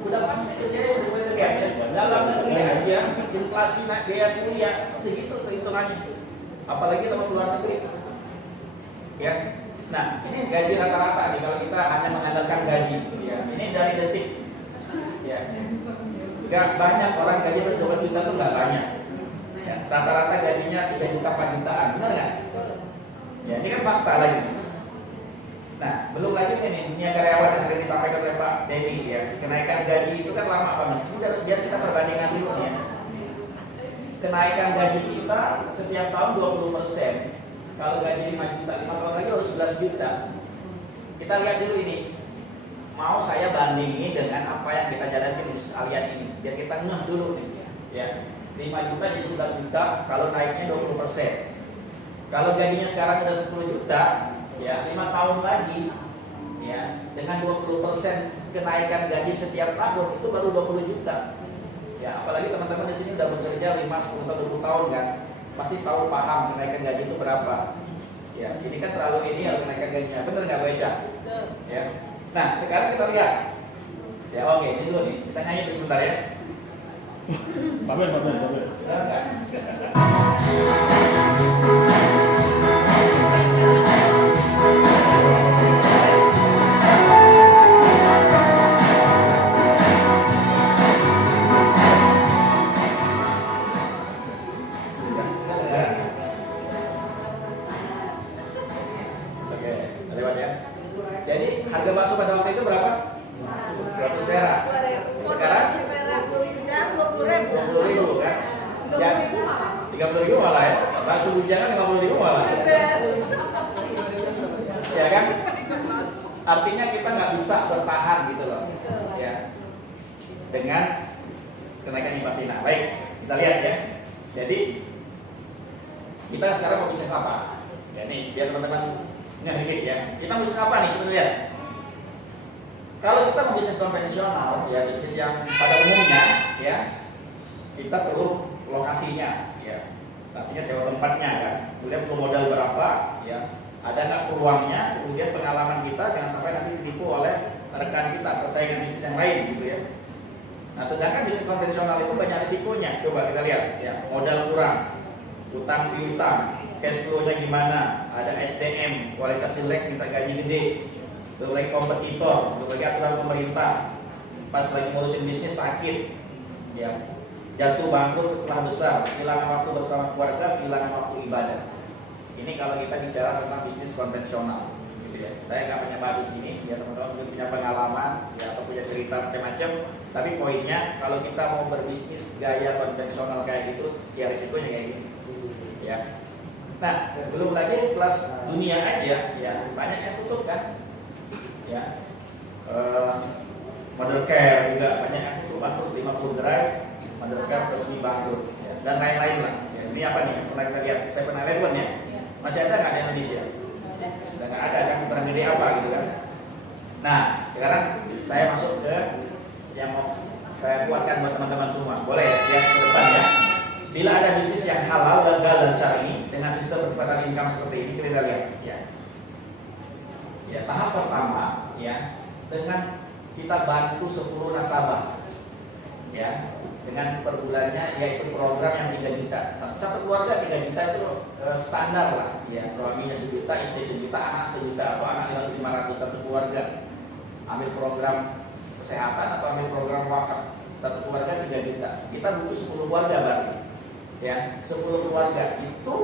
udah pasti kerja udah bener ya. Dalam negeri aja inflasi naik biaya kuliah segitu hitungannya. Apalagi kalau luar negeri, ya. Nah, ini gaji rata-rata nih kalau kita hanya mengandalkan gaji, ya. Ini dari detik, ya. Gak banyak orang gaji 12 juta tuh nggak banyak. Ya, rata-rata gajinya 3 juta 4 jutaan, benar nggak? Ya, ini kan fakta lagi. Nah, belum lagi ini karyawan yang sering disampaikan oleh Pak Denny, ya. Kenaikan gaji itu kan lama banget. Ini biar kita perbandingan dulu ya. Kenaikan gaji kita setiap tahun 20%. Kalau gaji 5 juta, 5 tahun lagi harus 11 juta. Kita lihat dulu ini. Mau saya bandingin dengan apa yang kita jalani di sekalian ini. Biar kita ngeh dulu nih. Ya, 5 juta jadi 11 juta kalau naiknya 20%. Kalau gajinya sekarang udah 10 juta, ya 5 tahun lagi, ya dengan 20% kenaikan gaji setiap tahun itu baru 20 juta. Ya, apalagi teman-teman di sini udah bekerja 5, 10, 20 tahun kan. Pasti tahu paham kenaikan gaji itu berapa. Ya, ini kan terlalu ini ya kenaikan gajinya. Bener nggak Bu Eca? Ya. Nah, sekarang kita lihat. Ya, oke, ini dulu nih. Kita nyanyi dulu sebentar ya. Baben. Enggak. Oke, lewat ya. Jadi harga bakso pada waktu itu berapa? 100 perak. Sekarang 20.000 kan? Ya, 30.000 malah ya. Bakso bujangan 50.000 malah. Ya kan? Artinya kita nggak bisa bertahan gitu loh. Ya. Dengan kenaikan inflasi. Nah, baik. Kita lihat ya. Jadi kita sekarang mau bisnis apa? Ya nih, biar teman-teman ngerti ya. Kita bisnis apa nih? Kita lihat. Kalau kita mau bisnis konvensional, ya bisnis yang pada umumnya, ya kita perlu lokasinya, ya. Artinya sewa tempatnya kan. Kemudian perlu modal berapa, ya. Ada nggak peluangnya, kemudian pengalaman kita jangan sampai nanti ditipu oleh rekan kita, persaingan bisnis yang lain gitu ya. Nah, sedangkan bisnis konvensional itu banyak risikonya. Coba kita lihat, ya, modal kurang, utang piutang, cash flow-nya gimana, ada SDM, kualitas jelek, minta gaji gede, berbagai kompetitor, berbagai aturan pemerintah, pas lagi ngurusin bisnis sakit, ya, jatuh bangkrut setelah besar, kehilangan waktu bersama keluarga, kehilangan waktu ibadah. Ini kalau kita bicara tentang bisnis konvensional, gitu ya. Saya nggak punya basis ini, ya teman-teman mungkin punya pengalaman, ya atau punya cerita macam-macam. Tapi poinnya, kalau kita mau berbisnis gaya konvensional kayak gitu, ya risikonya kayak gini, ya. Nah, belum lagi kelas dunia aja, ya banyak yang tutup kan, ya. Mother Care juga banyak yang tutup, bangkrut, 50 gerai, Mother Care resmi bangkrut, ya. Dan lain-lain lah. Ya, ini apa nih? Pernah kita lihat 7-Eleven ya. Masih ada nggak di Indonesia? Sudah nggak ada kan, barang gede apa gitu kan. Nah, sekarang saya masuk ke yang mau saya buatkan buat teman-teman semua. Boleh ya, ke depan ya. Bila ada bisnis yang halal, legal dan syar'i dengan sistem pendapatan income seperti ini, kita lihat ya. Ya, tahap pertama ya, dengan kita bantu 10 nasabah ya, dengan per bulannya yaitu program yang 3 juta. Satu keluarga 3 juta itu standar lah ya, suaminya 1 juta, istri 1 juta, anak 1 juta, atau anak 500 satu keluarga. Ambil program kesehatan atau ambil program wakaf, satu keluarga 3 juta. Kita butuh 10 keluarga berarti ya, 10 keluarga itu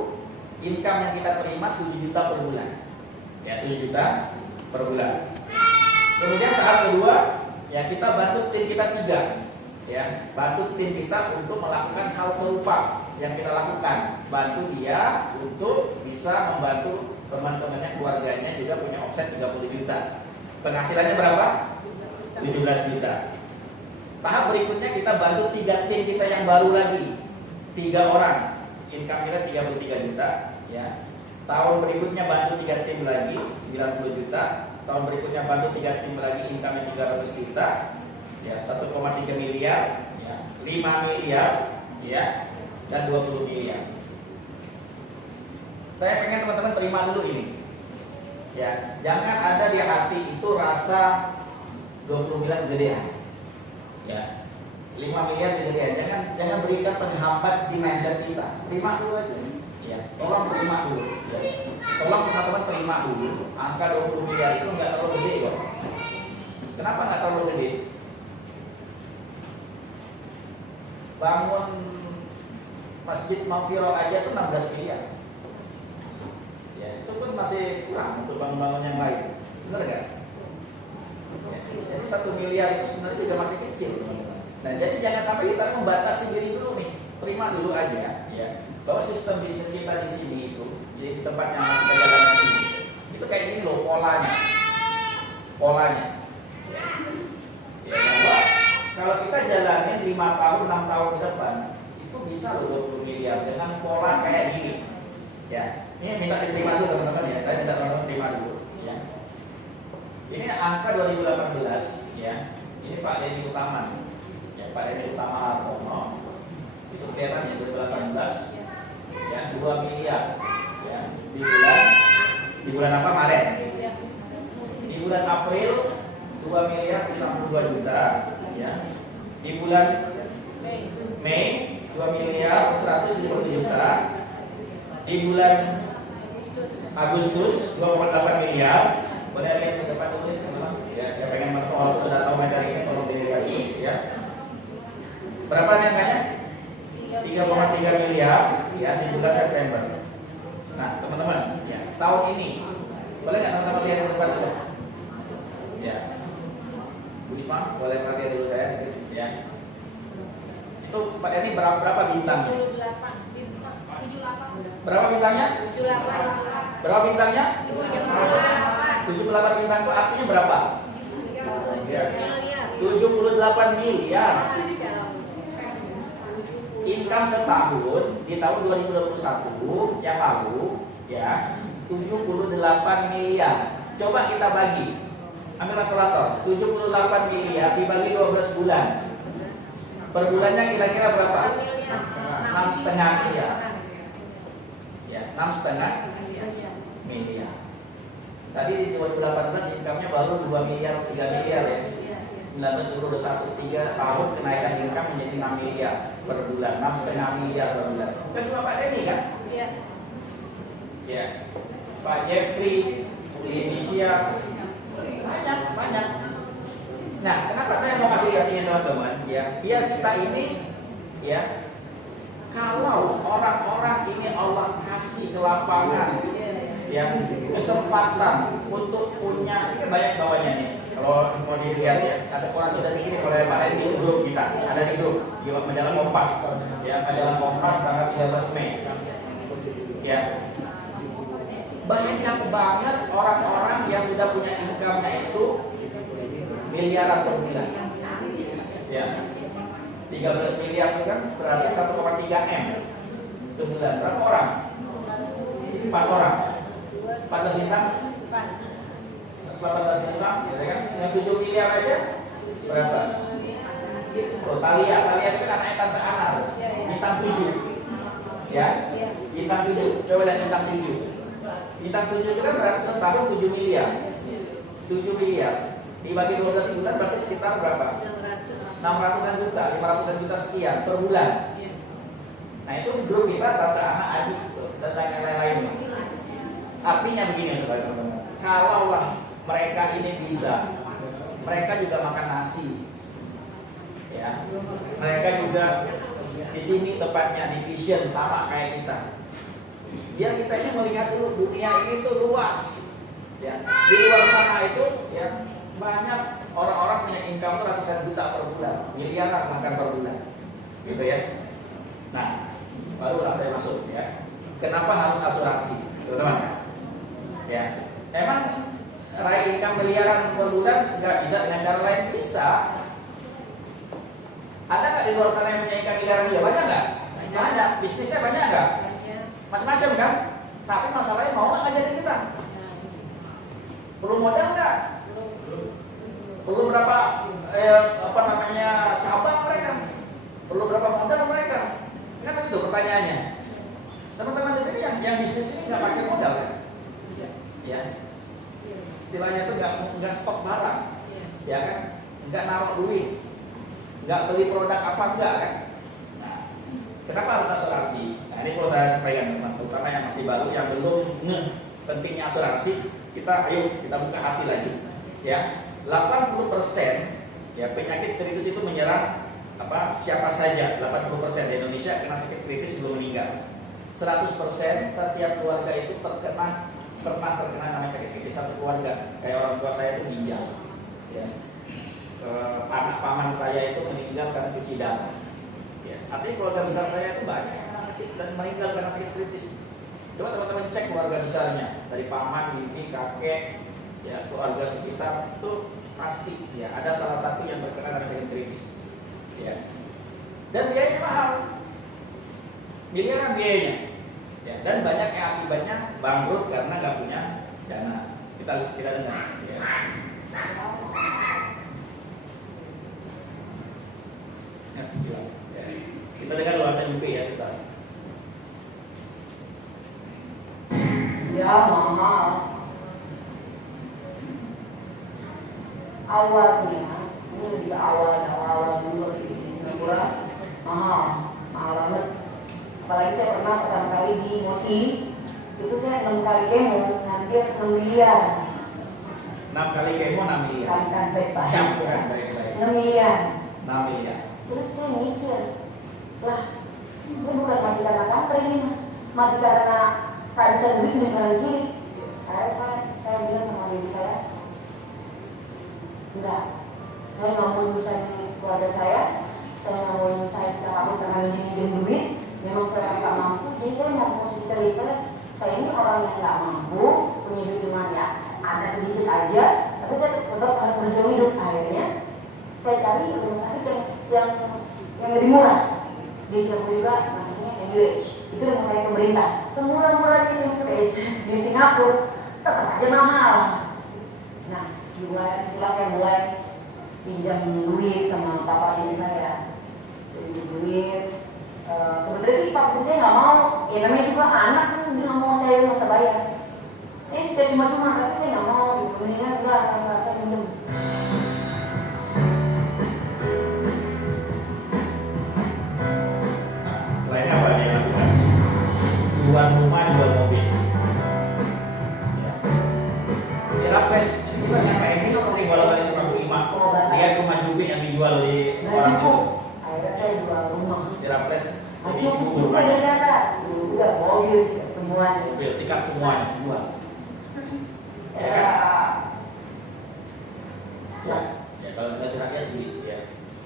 income yang kita terima 7 juta per bulan ya, 7 juta per bulan. Kemudian tahap kedua ya, kita bantu tim kita 3 ya, bantu tim kita untuk melakukan hal serupa yang kita lakukan, bantu dia untuk bisa membantu teman-temannya, keluarganya juga punya omset 30 juta. Penghasilannya berapa? 17 juta. Tahap berikutnya kita bantu 3 tim kita yang baru lagi, 3 orang, income kita 33 juta ya. Tahun berikutnya bantu 3 tim lagi 90 juta. Tahun berikutnya bantu 3 tim lagi, income 300 juta ya, 1,3 miliar ya, 5 miliar ya, dan 20 miliar. Saya pengen teman-teman terima dulu ini ya, jangan ada di hati itu rasa 20 miliar gedean ya, 5 miliar gedean. Jangan berikan penghambat di mindset kita. Terima dulu aja ya, tolong terima dulu ya. Tolong teman-teman terima dulu, angka 20 miliar itu nggak terlalu gede kok. Kenapa nggak terlalu gede? Bangun Masjid Mafiro aja tuh 16 miliar ya, itu pun masih kurang untuk bangun-bangun yang lain, benar nggak? Ya, jadi 1 miliar itu sebenarnya juga masih kecil. Nah, jadi jangan sampai kita membatasi diri dulu nih, terima dulu aja ya, bahwa sistem bisnis kita di sini itu, jadi di tempat yang kita jalankan ini, itu kayak gini loh polanya ya, bahwa kalau kita jalanin 5 tahun, 6 tahun ke depan, itu bisa loh 20 miliar dengan pola kayak gini ya. Ini minta diterima dulu teman-teman ya, saya minta teman-teman terima dulu ya. Ini angka 2018 ya, ini Pak Denny Utama ya, Pak Denny Utama Hartono, itu kelihatan ya 2018 ya, 2 miliar ya, di bulan apa, Maret. Di bulan April 2 miliar 62 juta ya. Di bulan Mei 2 miliar 150 juta. Di bulan Agustus 2,8 miliar. Boleh lihat ke depan dulu teman-teman ya, yang pengen masuk sudah tahu materi ini tolong dilihat lagi ya. Berapa angkanya? 3,3 miliar ya, di bulan September. Nah teman-teman ya, tahun ini boleh nggak teman-teman lihat ke depan dulu ya. Bu Isma, boleh lihat dulu saya ya. Itu Pak Denny berapa bintangnya? 78. Berapa bintangnya? 78. Berapa bintangnya? 78 bintang itu artinya berapa? 78 miliar. Income setahun di tahun 2021 yang lalu ya, 78 miliar. Coba kita bagi. Ambil kalkulator. 78 miliar dibagi 12 bulan. Per bulannya kira-kira berapa? 6,5 miliar. Ya, 6,5 miliar. Tadi di 2018 income-nya baru 2 miliar, 3 miliar ya. 2 1921 3 tahun kenaikan income menjadi 6 miliar per bulan, 6,5 miliar per bulan. Bukan cuma Pak Denny kan? Iya. Ya, Pak Jeffrey, di Indonesia banyak. Nah, kenapa saya mau kasih lihat ini teman-teman? Ya, biar kita ini, ya, kalau orang-orang ini Allah kasih ke lapangan, ya, kesempatan untuk punya, ini banyak bawahnya nih. Kalau mau dilihat ya, ada orang kita dikirim oleh Pak Denny di grup kita, ada di grup, di majalah Kompas, ya, majalah Kompas tanggal 13 Mei, ya. Banyak banget orang-orang yang sudah punya income-nya itu miliaran per bulan. Ya. 13 miliar itu kan berarti 1,3 M sebulan. Berapa orang? 4 orang. 4 bintang? 18 bintang, ya kan? Yang 7 miliar aja berapa? Oh, Talia itu kan anaknya Tante Ana, bintang 7. Ya. Bintang 7. Coba lihat bintang 7. Bintang 7 itu kan berarti setahun 7 miliar. 7 miliar dibagi 12 bulan berarti sekitar berapa? 600-an juta, 500-an juta sekian per bulan. Nah itu grup kita Tante Ana, Adi dan lain-lain. Artinya begini teman-teman, kalaulah mereka ini bisa, mereka juga makan nasi, ya. Mereka juga di sini tepatnya di vision sama kayak kita. Biar kita ini melihat dulu dunia ini tuh luas, ya. Di luar sana itu, ya, banyak orang-orang punya income ratusan juta per bulan, miliaran bahkan per bulan, gitu ya. Nah, barulah saya masuk, ya. Kenapa harus asuransi, teman-teman? Ya, emang raih income miliaran per bulan nggak bisa dengan cara lain? Bisa. Ada nggak di luar sana yang punya income miliaran? Ya banyak nggak? Banyak. Bisnisnya banyak nggak? Macam-macam kan? Tapi masalahnya mau nggak ngajarin kita? Perlu modal nggak? Perlu berapa cabang mereka? Perlu berapa modal mereka? Kan itu pertanyaannya. Teman-teman di sini yang bisnis ini nggak pakai modal kan? Ya. Istilahnya itu nggak stok barang, ya kan? Nggak naruh duit, nggak beli produk apa enggak kan? Nah, kenapa harus asuransi? Nah, ini kalau saya sampaikan teman, terutama yang masih baru, yang belum pentingnya asuransi, kita buka hati lagi, ya. 80% ya penyakit kritis itu menyerang siapa saja. 80% di Indonesia kena sakit kritis sebelum meninggal. 100% setiap keluarga itu pernah terkena namanya sakit kritis satu keluarga. Kayak orang tua saya itu ginjal, ya. Anak paman saya itu meninggal karena cuci darah. Ya. Artinya keluarga besar saya itu banyak dan meninggal karena sakit kritis. Coba teman-teman cek keluarga besarnya dari paman, bibi, kakek, ya, keluarga sekitar itu pasti ya ada salah satu yang terkena karena sakit kritis. Ya. Dan biayanya mahal, miliaran biayanya. Ya, dan banyak yang akibatnya bangkrut karena nggak punya dana. Kita dengar. Ya. Kita dengar luar UP ya sudah. Ya mahal. Awalnya ini di awal dulu di Singapura mahal banget. Apalagi saya pernah pertama kali di Moti, itu saya 6 kali kemo, hampir 6 miliar. 6 kali kemo 6 miliar. Kan baik-baik. Campuran baik-baik. 6 miliar. 6 miliar. Terus saya mikir, lah, ini bukan mati karena kanker ini, mati karena kehabisan duit di kanan kiri. Saya bilang sama diri saya, enggak, saya nggak mau nyusahin keluarga saya nggak mau nyusahin kamu karena minjem duit. Memang saya nggak mampu, jadi saya mau posisi saya ini orang yang nggak mampu, punya duit cuma ya ada sedikit aja, tapi saya tetap harus berjuang hidup. Akhirnya saya cari rumah sakit yang lebih murah di Singapura juga, namanya NUH. Itu rumah sakit pemerintah, semurah-murahnya NUH di Singapura tetap aja mahal. Nah, setelah saya mulai pinjam duit sama papa ini saya, pinjam duit. Kebetulan sih pak saya nggak mau, ya namanya juga anak kan bilang mau saya masa bayar. Ini sudah cuma tapi saya nggak mau gitu, mendingan enggak saya minjem. ribuan. Mobil, sikat semuanya dijual. Ya. Ya kalau kita curhatnya sedikit ya.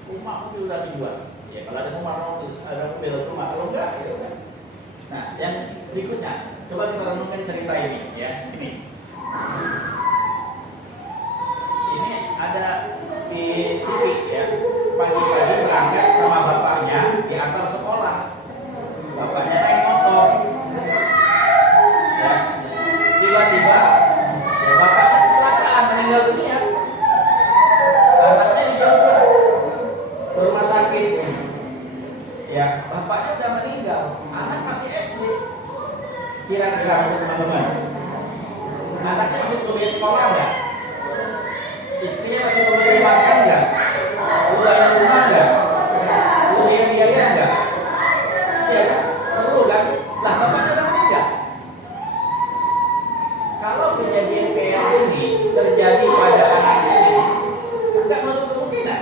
Rumah mobil udah dijual. Ya kalau ada mobil rumah, kalau enggak ya udah. Nah, yang berikutnya, coba kita renungkan cerita ini ya. Ini ada di TV ya. Pagi-pagi berangkat sama bapaknya diantar sekolah. Bapaknya naik motor. Ya. Tiba-tiba ya bapaknya kecelakaan, meninggal dunia. Anaknya dijemput ke rumah sakit. Ya, bapaknya udah meninggal, anak masih SD. Kira-kira teman-teman, anaknya masih perlu sekolah nggak? Istrinya masih perlu makan nggak? Bayar rumah nggak? Biaya nggak? Ya kan? Perlu kan? Lah bapaknya udah meninggal. Kalau kejadian kayak ini terjadi pada anak ini, nggak menutup kemungkinan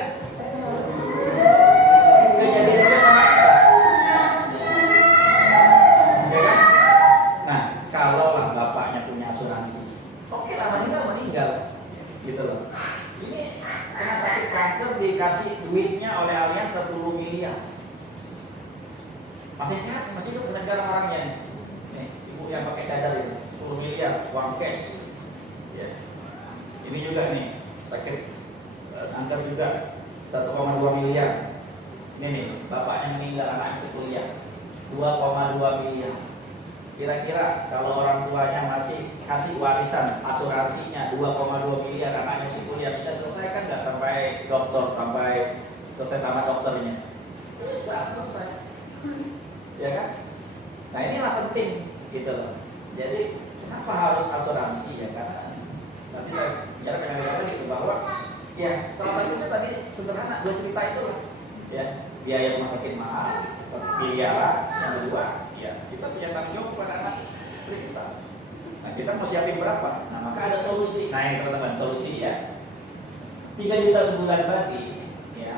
kejadian itu sama kita. Ya kan? Nah, kalau lah bapaknya punya asuransi, oke lah meninggal, gitu loh. Ini kena sakit kanker dikasih duitnya oleh Allianz 10 miliar. Masih sehat, masih hidup dengan sekarang orangnya. Nih, ibu yang pakai cadar ini 10 miliar uang cash. Ya. Ini juga nih sakit kanker juga 1,2 miliar. Ini nih, bapaknya meninggal, anaknya kuliah 2,2 miliar. Kira-kira kalau orang tuanya masih kasih warisan asuransinya 2,2 miliar, anaknya masih kuliah, bisa selesaikan nggak sampai dokter, sampai selesai tamat dokternya? Bisa selesai, ya kan? Nah inilah penting, gitu loh. Jadi kenapa harus asuransi ya? Karena nanti saya bicara dengan lagi bahwa ya salah satunya tadi sederhana, dua cerita itu lah. Ya, biaya rumah sakit mahal, miliaran, yang kedua, ya kita punya tanggung jawab kepada anak istri kita. Nah kita mau siapin berapa? Nah maka ada solusi. Nah ini teman-teman solusi ya. 3 juta sebulan tadi, ya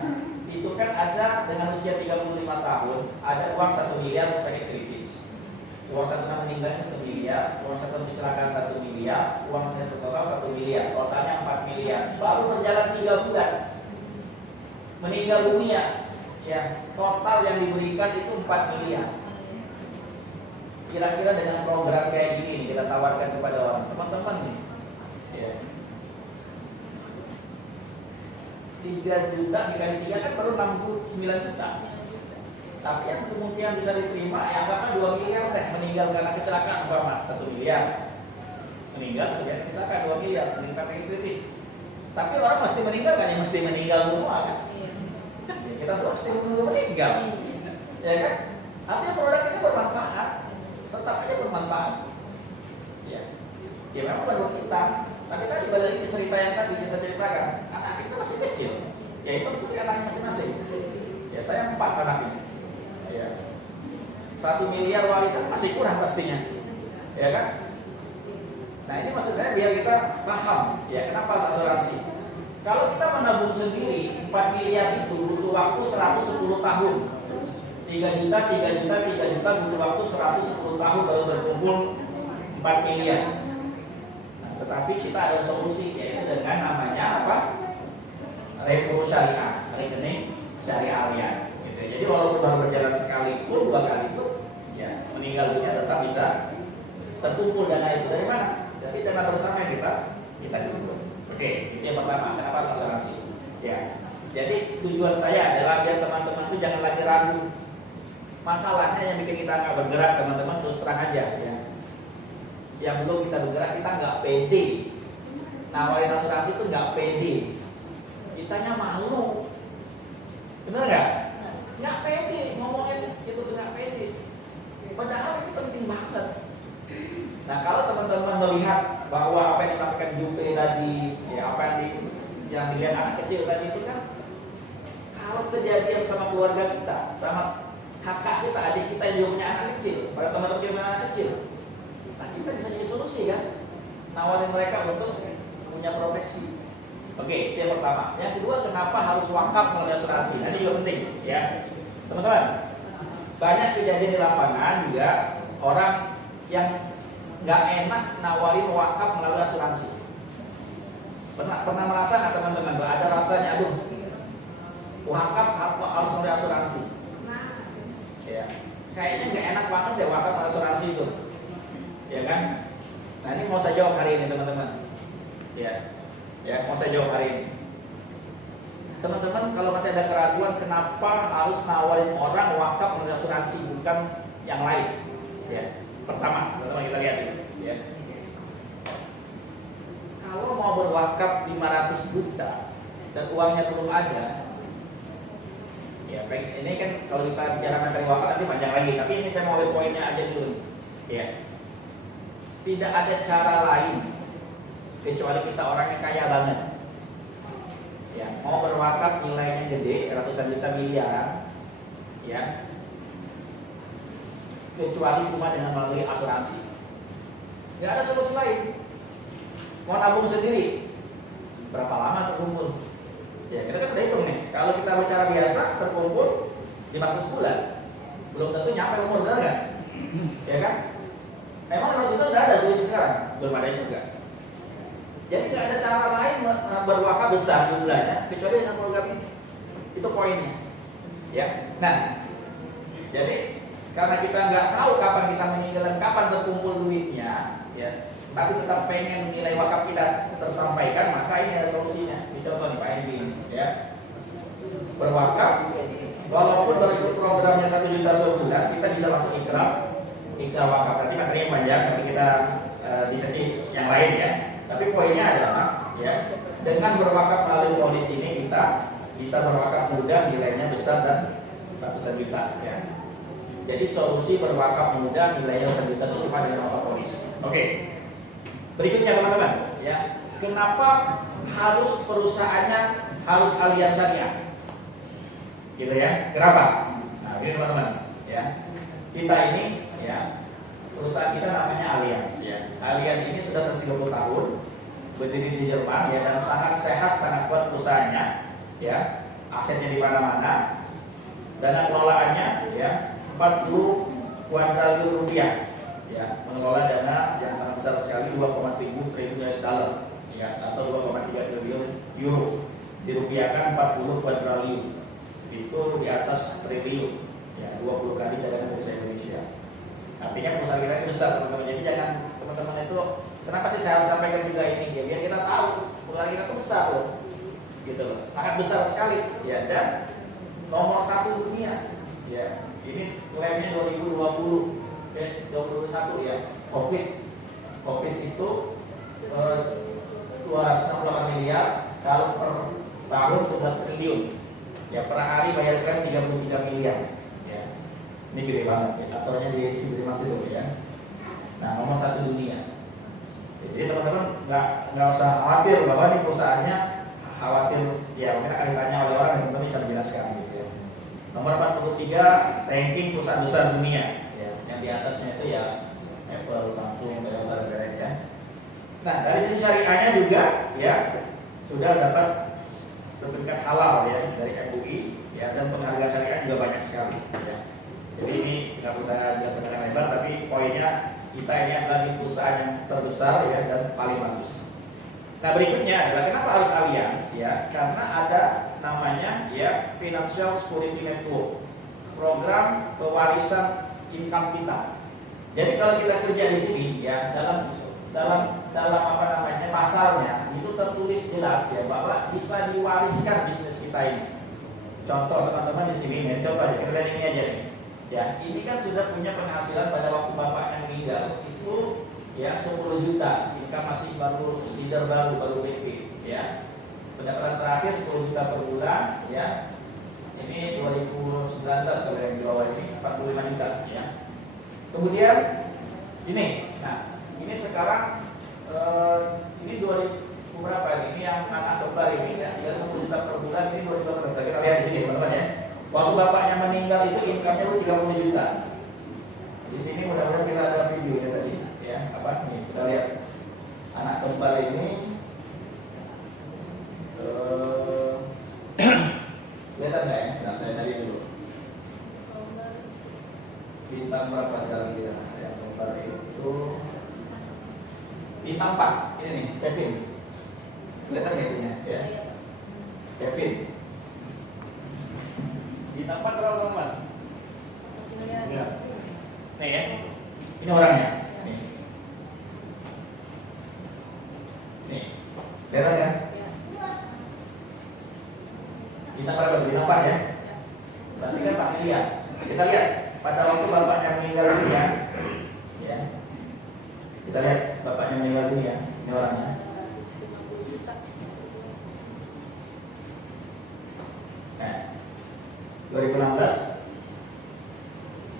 itu kan ada dengan usia 35 tahun, ada uang 1 miliar untuk sakit kritis, uang 1 meninggal 1 miliar, uang 1 kecelakaan 1 miliar, uang 1 total 1 miliar, totalnya 4 miliar. Baru berjalan 3 bulan meninggal dunia. Ya, total yang diberikan itu 4 miliar. Kira-kira dengan program kayak gini nih, kita tawarkan kepada orang teman-teman nih. Ya. 3 juta dikali 3 kan baru 69 juta. Tapi yang kemungkinan bisa diterima yang apa 2 miliar deh, meninggal karena kecelakaan umpama 1 miliar. Meninggal karena kecelakaan 2 miliar, meninggal sakit kritis. Tapi orang mesti meninggal kan? Ya mesti meninggal semua kan? Ya, kita semua mesti meninggal, ya kan? Artinya produk ini bermanfaat, tetap aja bermanfaat. Ya, ya memang buat kita. Tapi tadi balik ke cerita yang tadi saya ceritakan, anak kita masih kecil, ya itu seperti anaknya masing-masing. Ya saya 4 anaknya, ya 1 miliar warisan masih kurang pastinya, ya kan? Nah ini maksud saya biar kita paham, ya kenapa asuransi. Kalau kita menabung sendiri 4 miliar itu butuh waktu 110 tahun. 3 juta butuh waktu 110 tahun baru terkumpul 4 miliar. Nah, tetapi kita ada solusi yaitu dengan namanya apa? Repo syariah, rekening syariah. Gitu. Jadi walaupun baru berjalan sekali pun 2 kali pun, ya meninggal dunia tetap bisa terkumpul dana itu dari mana? Dari dana bersama kita kumpul. Oke, itu yang pertama. Kenapa asuransi? Ya, jadi tujuan saya adalah biar teman-teman itu jangan lagi ragu. Masalahnya yang bikin kita nggak bergerak, teman-teman terus terang aja. Ya. Yang belum kita bergerak, kita nggak pede. Nawarin asuransi itu nggak pede. Kitanya malu. Bener nggak? Nggak pede ngomongin itu nggak pede. Padahal itu penting banget. Nah kalau teman-teman melihat bahwa apa yang disampaikan Jupe tadi, ya apa yang dilihat anak kecil tadi itu kan, kalau kejadian sama keluarga kita, sama kakak kita, adik kita yang juga punya anak kecil, pada teman-teman yang punya anak kecil, nah kita bisa jadi solusi kan, nawarin mereka untuk punya proteksi. Oke, itu yang pertama. Yang kedua, kenapa harus wakaf melalui asuransi? Nah, ini juga penting, ya teman-teman. Banyak kejadian di lapangan juga orang yang nggak enak nawarin wakaf melalui asuransi? Pernah merasa nggak teman-teman? Ada rasanya, aduh, wakaf harus melalui asuransi. Ya, kayaknya nggak enak banget deh wakaf melalui asuransi itu, ya kan? Nah ini mau saya jawab hari ini teman-teman. Ya, mau saya jawab hari ini. Teman-teman, kalau masih ada keraguan kenapa harus nawarin orang wakaf melalui asuransi bukan yang lain? Ya, pertama kita lihat ini. Ya. Kalau mau berwakaf 500 juta dan uangnya belum ada, ya ini kan kalau kita bicara materi wakaf nanti panjang lagi. Tapi ini saya mau ambil poinnya aja dulu. Ya, tidak ada cara lain kecuali kita orangnya kaya banget. Ya, mau berwakaf nilainya gede, ratusan juta miliaran, ya, kecuali cuma dengan melalui asuransi. Nggak ada solusi lain. Mau nabung sendiri, berapa lama terkumpul? Ya, kita kan udah hitung nih. Kalau kita bicara biasa terkumpul 500 bulan, belum tentu nyampe umur, benar nggak? Ya kan? Emang kalau itu nggak ada duit sekarang, belum ada juga. Jadi nggak ada cara lain berwakaf besar jumlahnya kecuali dengan program ini. Itu poinnya. Ya. Nah, jadi karena kita nggak tahu kapan kita meninggal dan kapan terkumpul duitnya, ya, tapi tetap pengen nilai wakaf kita tersampaikan, maka ini ada solusinya. Ini contoh nih Pak Endi, ya. Berwakaf, walaupun berikut programnya 1 juta sebulan, kita bisa langsung ikrar wakaf. Nanti materinya panjang, tapi kita di sesi yang lain ya. Tapi poinnya adalah, ya, dengan berwakaf melalui polis ini kita bisa berwakaf mudah, nilainya besar dan ratusan juta. Ya. Jadi solusi berwakaf mudah, nilainya ratusan juta itu cuma dengan wakaf polis. Oke. Berikutnya teman-teman, ya, kenapa harus perusahaannya harus Allianz Syariah? Gitu ya? Kenapa? Nah, ini teman-teman, ya, kita ini, ya, perusahaan kita namanya Allianz, ya. Allianz ini sudah 130 tahun berdiri di Jerman, ya, dan sangat sehat, sangat kuat perusahaannya, ya. Asetnya di mana-mana, dana kelolaannya, ya, 40 kuadriliun rupiah, ya, mengelola dana yang sangat besar sekali, 2,3 triliun US dollar, ya, atau 2,3 triliun euro, dirupiahkan 40 kuadriliun, itu di atas triliun, ya, 20 kali cadangan devisa Indonesia. Artinya perusahaan kita ini besar, teman-teman. Jadi jangan teman-teman itu, kenapa sih saya harus sampaikan juga ini? Ya, biar kita tahu perusahaan kita itu besar loh, gitu loh, sangat besar sekali, ya, dan nomor 1 dunia, ya. Ini klaimnya 2020, 2021 ya. COVID itu 268 miliar, kalau per tahun 11 triliun, ya, per hari bayar klaim 33 miliar. Ini gede banget, ya. Aktornya di sini masih itu ya. Nah, nomor 1 dunia. Jadi teman-teman nggak usah khawatir bahwa ini perusahaannya khawatir, ya, mungkin akan ditanya oleh orang yang teman-teman bisa menjelaskan gitu ya. Nomor 43 ranking perusahaan besar dunia, ya. Yang di atasnya itu ya Apple, Samsung, Toyota, dan ya. Nah, dari sisi syariahnya juga, ya, sudah dapat sertifikat halal ya dari MUI, ya, dan penghargaan syariah juga banyak sekali. Ya. Jadi ini nggak usah jelaskan dengan lebar, tapi poinnya kita ini adalah perusahaan yang terbesar, ya, dan paling bagus. Nah, berikutnya adalah kenapa harus Allianz, ya? Karena ada namanya, ya, Financial Security Network, program pewarisan income kita. Jadi kalau kita kerja di sini, ya, dalam apa namanya pasalnya itu tertulis jelas, ya, bahwa bisa diwariskan bisnis kita ini. Contoh teman-teman di sini, ya, contoh aja, kita lihat ini aja nih. Ya, ini kan sudah punya penghasilan pada waktu bapaknya meninggal itu, ya, 10 juta. Income masih baru leader baru BP, ya. Pendapatan terakhir 10 juta per bulan, ya. Ini 2019 kalau yang di bawah ini 45 juta, ya. Kemudian ini, nah, ini sekarang ini 2000 berapa ini yang anak kembar ini, ya, 10 juta per bulan, ini 2000 berapa? Kita lihat di sini teman-teman ya. Waktu bapaknya meninggal itu income-nya 30 juta. Di sini mudah-mudahan kita ada videonya tadi, ya. Apa nih? Kita lihat anak kembar ini, kelihatan nggak ya? Nah, saya cari dulu. Bintang berapa sekarang dia? Anak kembar itu Bintang 4, ini nih, Kevin. Kelihatan ya itunya, ya. Kevin. Bintang 4 berapa teman-teman? Ya. Nih ya, ini orangnya. Nih, nih, kelihatan ya? Bintang berapa? Bintang 4 ya. Berarti kan familia. Kita lihat pada waktu bapaknya meninggal dunia, ya. Kita lihat bapaknya meninggal dunia, ini orangnya. Nah, 2016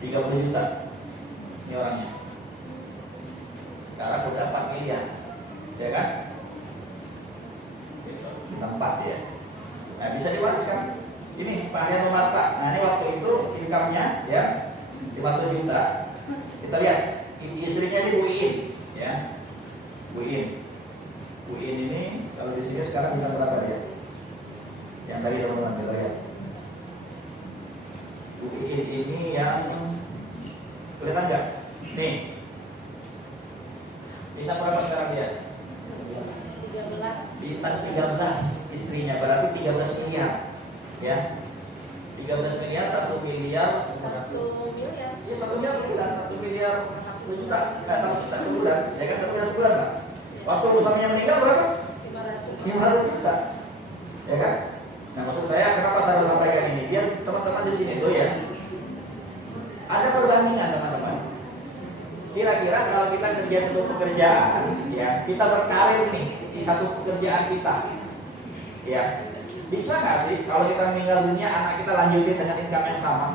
30 juta, ini orangnya. Sekarang udah 4 miliar, ya kan? Gitu, bintang 4 ya. Nah, bisa diwariskan. Ini Pak Harian Marta. Nah, ini waktu itu income-nya ya 50 juta. Kita lihat istrinya ini Bu Iin, ya. Bu Iin. Bu Iin ini kalau di sini sekarang bisa berapa dia? Yang tadi teman-teman kita lihat. Bu Iin ini yang kelihatan nggak? Nih. Bisa berapa sekarang dia? 13. Bintang 13 istrinya, berarti 13 miliar. Ya, 13 miliar, 1 miliar, 1 miliar. ya 1 miliar per bulan, 1 miliar 1 juta, nggak 1 juta per bulan, ya kan 1 miliar sebulan Pak. Waktu usahanya meninggal berapa? 500 juta, ya kan? Nah maksud saya kenapa saya harus sampaikan ini? Biar teman-teman di sini tuh ya, ada perbandingan teman-teman. Kira-kira kalau kita kerja satu pekerjaan, ya kita berkarir nih di satu pekerjaan kita, ya. Bisa nggak sih kalau kita meninggal dunia anak kita lanjutin dengan income yang sama?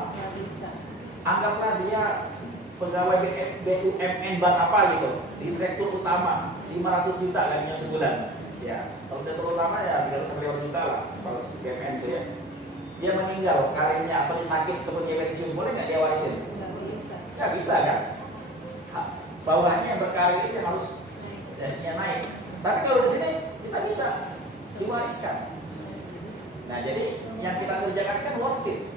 Anggaplah dia pegawai BUMN apa gitu, di direktur utama 500 juta gajinya sebulan. Ya, kalau direktur utama ya 300 juta lah kalau BUMN itu ya. Dia meninggal karirnya atau sakit ataupun dia pensiun, boleh nggak dia warisin? Nggak bisa kan? Bawahnya yang berkarir ini harus gajinya naik. Tapi kalau di sini kita bisa diwariskan. Nah jadi yang kita kerjakan kan worth it.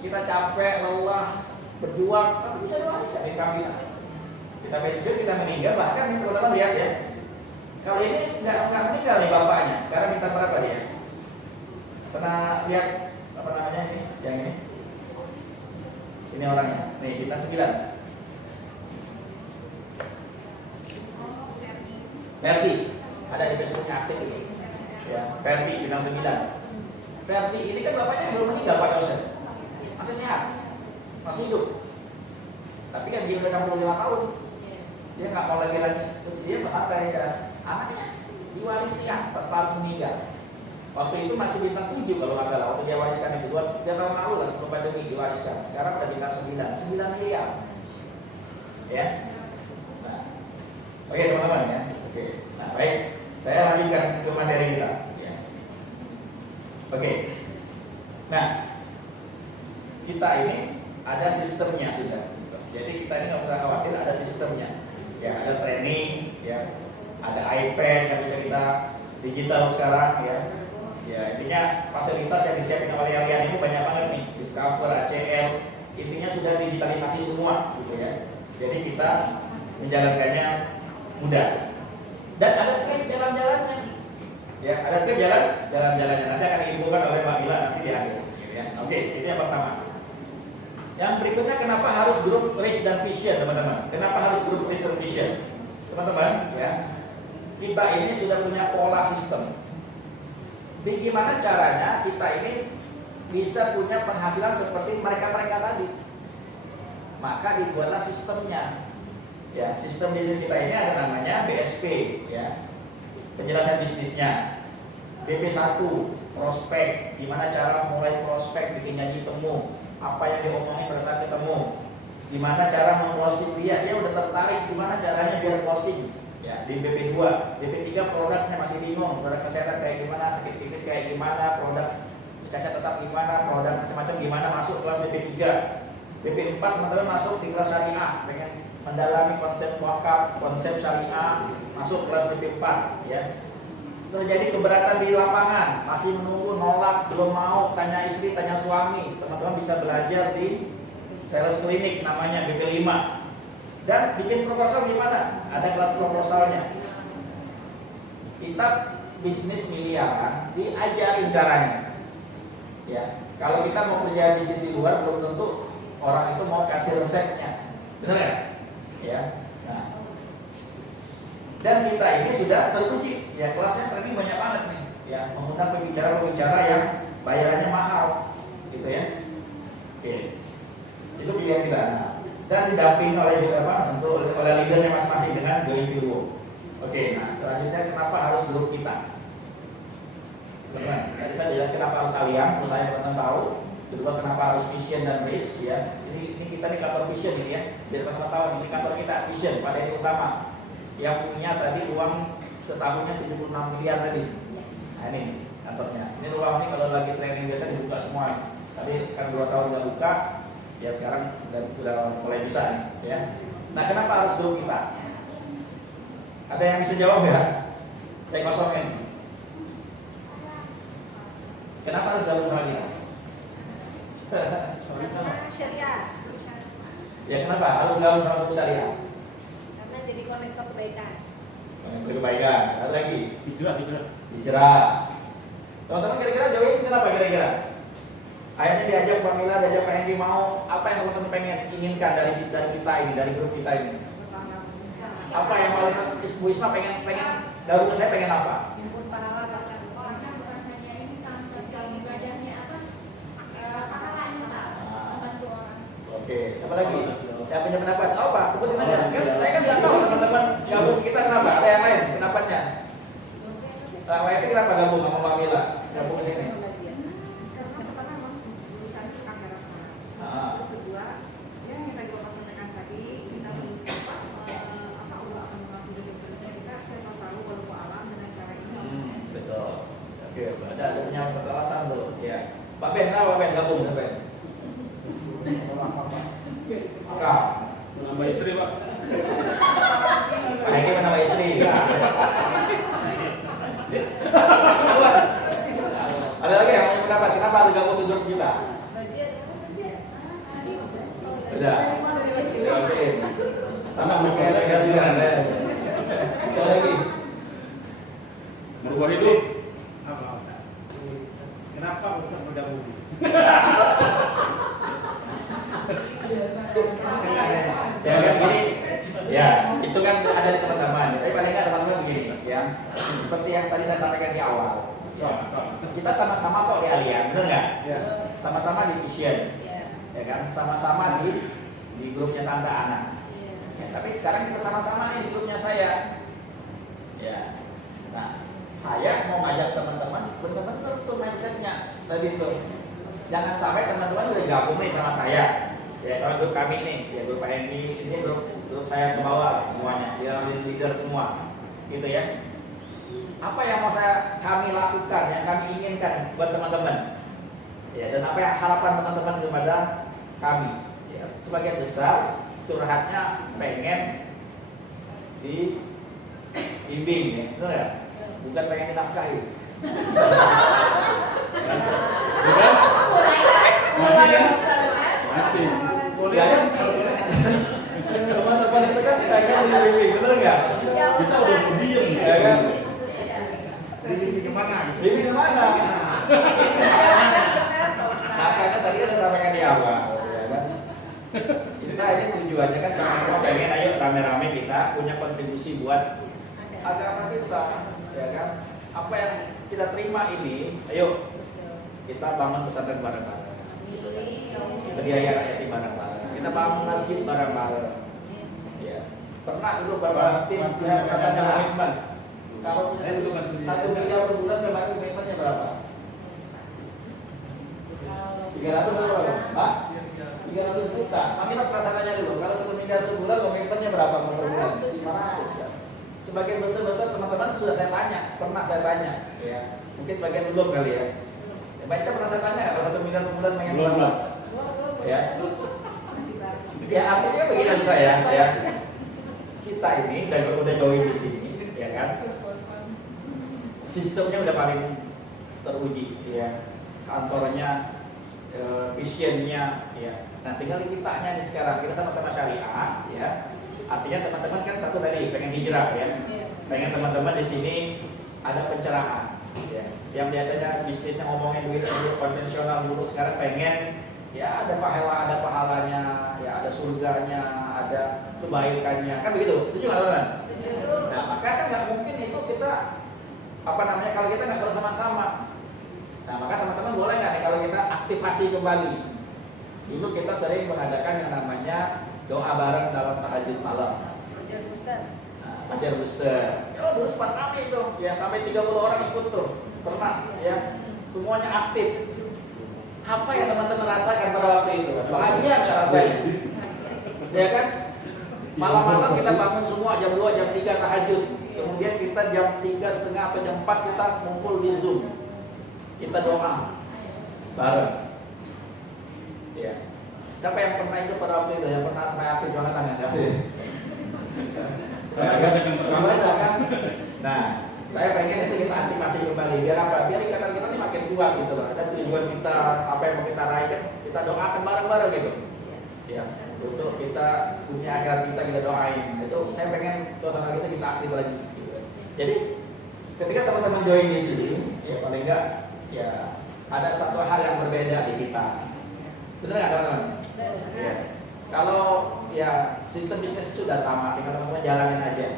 Kita capek, lelah, berjuang, tapi bisa diwariskan income kita. Kita pensiun, kita meninggal, bahkan nih teman-teman lihat ya. Kali ini nggak meninggal nih bapaknya. Sekarang minta berapa dia? Pernah lihat apa namanya ini? Yang ini? Ini orangnya. Nih bintang 9. Ferdi, ada di Facebooknya aktif ini. Ya, Ferdi bintang 9. Ferdi ini kan bapaknya belum meninggal Pak dosen, masih sehat, masih hidup. Tapi kan dia udah 65 tahun, dia nggak mau lagi, dia berharap ya anaknya diwariskan tetap harus meninggal. Waktu itu masih bintang 7 kalau nggak salah, waktu dia wariskan itu 2 tahun lalu lah sebelum pandemi diwariskan. Sekarang udah bintang 9 miliar, ya. Nah, oke teman-teman ya, oke. Nah baik, saya lanjutkan ke materi kita. Oke, nah kita ini ada sistemnya sudah. Jadi kita ini nggak usah khawatir, ada sistemnya. Ya ada training, ya ada iPad yang bisa kita digital sekarang, ya. Ya intinya fasilitas yang disiapkan oleh kalian ini banyak banget nih, Discover, ACL, intinya sudah digitalisasi semua, gitu ya. Jadi kita menjalankannya mudah. Dan ada trik jalan-jalannya. Ya, ada trik jalan-jalannya nanti akan diinfokan oleh Mbak Mila nanti di akhir. Ya. Oke, itu yang pertama. Yang berikutnya kenapa harus grup risk dan vision, teman-teman? Kenapa harus grup risk dan vision? Teman-teman, ya. Kita ini sudah punya pola sistem. Bagaimana caranya kita ini bisa punya penghasilan seperti mereka-mereka tadi? Maka dibuatlah sistemnya. Ya, sistem bisnis kita ini ada namanya BSP, ya. Penjelasan bisnisnya. BP1, prospek, gimana cara mulai prospek, bikin janji temu, apa yang diomongin pada saat ketemu, gimana cara meng-closing dia udah tertarik, gimana caranya biar closing. Ya, di BP2, BP3 produknya masih bingung, produk kesehatan kayak gimana, sakit klinis kayak gimana, produk cacat tetap gimana, produk macam-macam gimana, masuk kelas BP3. BP4 teman-teman masuk di kelas syariah, pengen mendalami konsep wakaf, konsep syariah, masuk kelas BP4, ya. Terjadi keberatan di lapangan, masih menunggu, nolak, belum mau, tanya istri, tanya suami, teman-teman bisa belajar di sales klinik namanya BP5. Dan bikin proposal gimana? Ada kelas proposalnya. kita bisnis miliaran diajarin caranya. Ya, kalau kita mau kerja bisnis di luar belum tentu orang itu mau kasih resepnya, benar ya? Ya. Nah, dan kita ini sudah teruji, ya kelasnya training banyak banget nih, ya mengundang pembicara-pembicara yang bayarannya mahal, gitu ya. Oke, itu pilihan kita. Dan didampingi oleh oleh leadernya masing-masing dengan going to work. Oke, nah selanjutnya kenapa harus grup kita? Tadi saya jelas kenapa harus kalian, saya teman-teman tahu. Kedua kenapa harus vision dan risk ya. Ini kita di kantor vision ini ya. Biar teman-teman tahu ini kantor kita vision pada yang utama. Yang punya tadi uang setahunnya 76 miliar tadi. Nah ini kantornya. Ini ruang ini kalau lagi training biasa dibuka semua. Tapi kan 2 tahun nggak buka, ya sekarang sudah mulai bisa nih, ya. Nah kenapa harus grup kita? Ada yang bisa jawab ya? Saya kosongin. Kenapa harus gabung sama kita? Syariah. Ya kenapa harus gabung sama grup syariah? Karena jadi konektor kebaikan. Konektor kebaikan. Ada lagi? Hijrah. Teman-teman kira-kira jawabin kenapa kira-kira? Akhirnya diajak Mbak Mila, diajak Pak Hendy, mau apa yang teman-teman pengen inginkan dari kita ini, dari grup kita ini? Apa yang paling Bu Isma pengen gabung saya pengen apa? Himpun pahala bahkan. Oke, apa lagi? Saya punya pendapat. Apa? Sebutin aja. Kan saya kan nggak tahu teman-teman gabung kita kenapa? Ada yang lain pendapatnya? Pak Hendy kenapa gabung sama Mbak Mila? Gabung ke sini? Terus kedua, yang kita juga sampaikan tadi, kita Allah akan mengakui kita, saya tahu walau alam dengan cara ini. Betul. Oke, ada punya alasan tuh. Ya, Pak Ben, kenapa Pak Ben gabung Pak Ben? Kak, Menambah istri Pak. Pak Hendy menambah istri. Ada lagi yang punya pendapat? Kenapa harus gabung ke grup kita? Sudah. Oke. Sama berkaitan juga ada. Ada lagi. Merubah hidup. Kenapa Ustaz bergabung? Ya kan gini. Ya, itu kan ada di teman-teman. Tapi paling nggak teman-teman begini, ya. Seperti yang tadi saya sampaikan di awal. Ya. Kita sama-sama kok di Allian, benar nggak? Ya. Sama-sama di Vision. Ya kan, sama-sama di grupnya Tante Ana. Ya, tapi sekarang kita sama-sama nih di grupnya saya. Ya, nah saya mau ngajak teman-teman benar-benar tuh mindsetnya tadi itu. Jangan sampai teman-teman udah gabung nih sama saya. Ya kalau grup kami nih, ya grup Pak Hendy, ini grup saya ke bawah semuanya, dia leader semua, gitu ya. Apa yang mau kami lakukan, yang kami inginkan buat teman-teman? Ya, dan apa yang harapan teman-teman kepada kami? Ya, sebagian besar curhatnya pengen dibimbing, ya, benar ya? Bukan pengen dinafkahi. Bukan? Mati kan? Mati. Ya, kan? Teman-teman itu kan pengen dibimbing, benar nggak? Kita udah pendiam nih. Ya kan? Bimbing kemana? Bimbing kemana? Makanya tadi ada sampaikan di awal, ya kan? Kita ini tujuannya kan sama-sama pengen ayo rame-rame kita punya kontribusi buat agama kita, ya kan? Apa yang kita terima ini, ayo kita bangun pesantren bareng-bareng. Kita biaya rakyat bareng-bareng. Kita bangun masjid bareng-bareng. Ya. Pernah dulu beberapa tim yang katanya komitmen. Kalau 1 miliar per bulan kemarin komitmennya berapa? 300 berapa? Hah? 300 juta. Kami pelaksanaannya dulu. Kalau 1 miliar sebulan komitmennya berapa per bulan? 500 ya. Sebagian besar teman-teman sudah saya tanya, pernah saya tanya, ya. Mungkin sebagian belum kali ya. Ya baca pernah saya tanya kalau 1 miliar per bulan pengen berapa? Ya. Ya artinya begini saya, ya. Kita ini udah join di sini, ya kan? Sistemnya udah paling teruji, ya. Kantornya, visionnya, ya. Nah tinggal kitanya nih sekarang kita sama-sama syariah, ya. Artinya teman-teman kan satu tadi pengen hijrah, ya. Pengen teman-teman di sini ada pencerahan. Ya. Yang biasanya bisnisnya ngomongin duit konvensional dulu, sekarang pengen ya ada pahalanya, ya ada surganya, ada kebaikannya, kan begitu? Setuju nggak teman-teman? Nah maka kan nggak mungkin itu kita kalau kita nggak bersama-sama. Nah maka teman-teman boleh nggak nih kalau kita aktivasi kembali? Dulu kita sering mengadakan yang namanya doa bareng dalam tahajud malam. Ajar booster. Ya dulu sempat ramai itu, ya sampai 30 orang ikut tuh, pernah ya, semuanya aktif. Apa yang teman-teman rasakan pada waktu itu? Bahagia nggak rasanya? Ya kan? Malam-malam kita bangun semua jam 2, jam 3 tahajud. Kemudian kita jam 3:30 atau jam 4 kita kumpul di Zoom. Kita doa bareng. Ya. Siapa yang pernah itu pada waktu itu? Yang pernah sampai aktif banget tangan kasih. Kan? Nah, saya pengen itu kita aktifasi kembali. Biar apa? Biar ikatan kita ini makin kuat gitu loh. Ada tujuan kita, apa yang mau kita raih kan, kita doakan bareng-bareng gitu. Ya, untuk kita punya agar kita doain. Itu saya pengen suasana kita aktif lagi. Gitu. Jadi ketika teman-teman join di sini, ya paling enggak ya ada satu hal yang berbeda di kita. Benar nggak teman-teman? Ya. Kalau ya sistem bisnis sudah sama, kita teman-teman jalanin aja.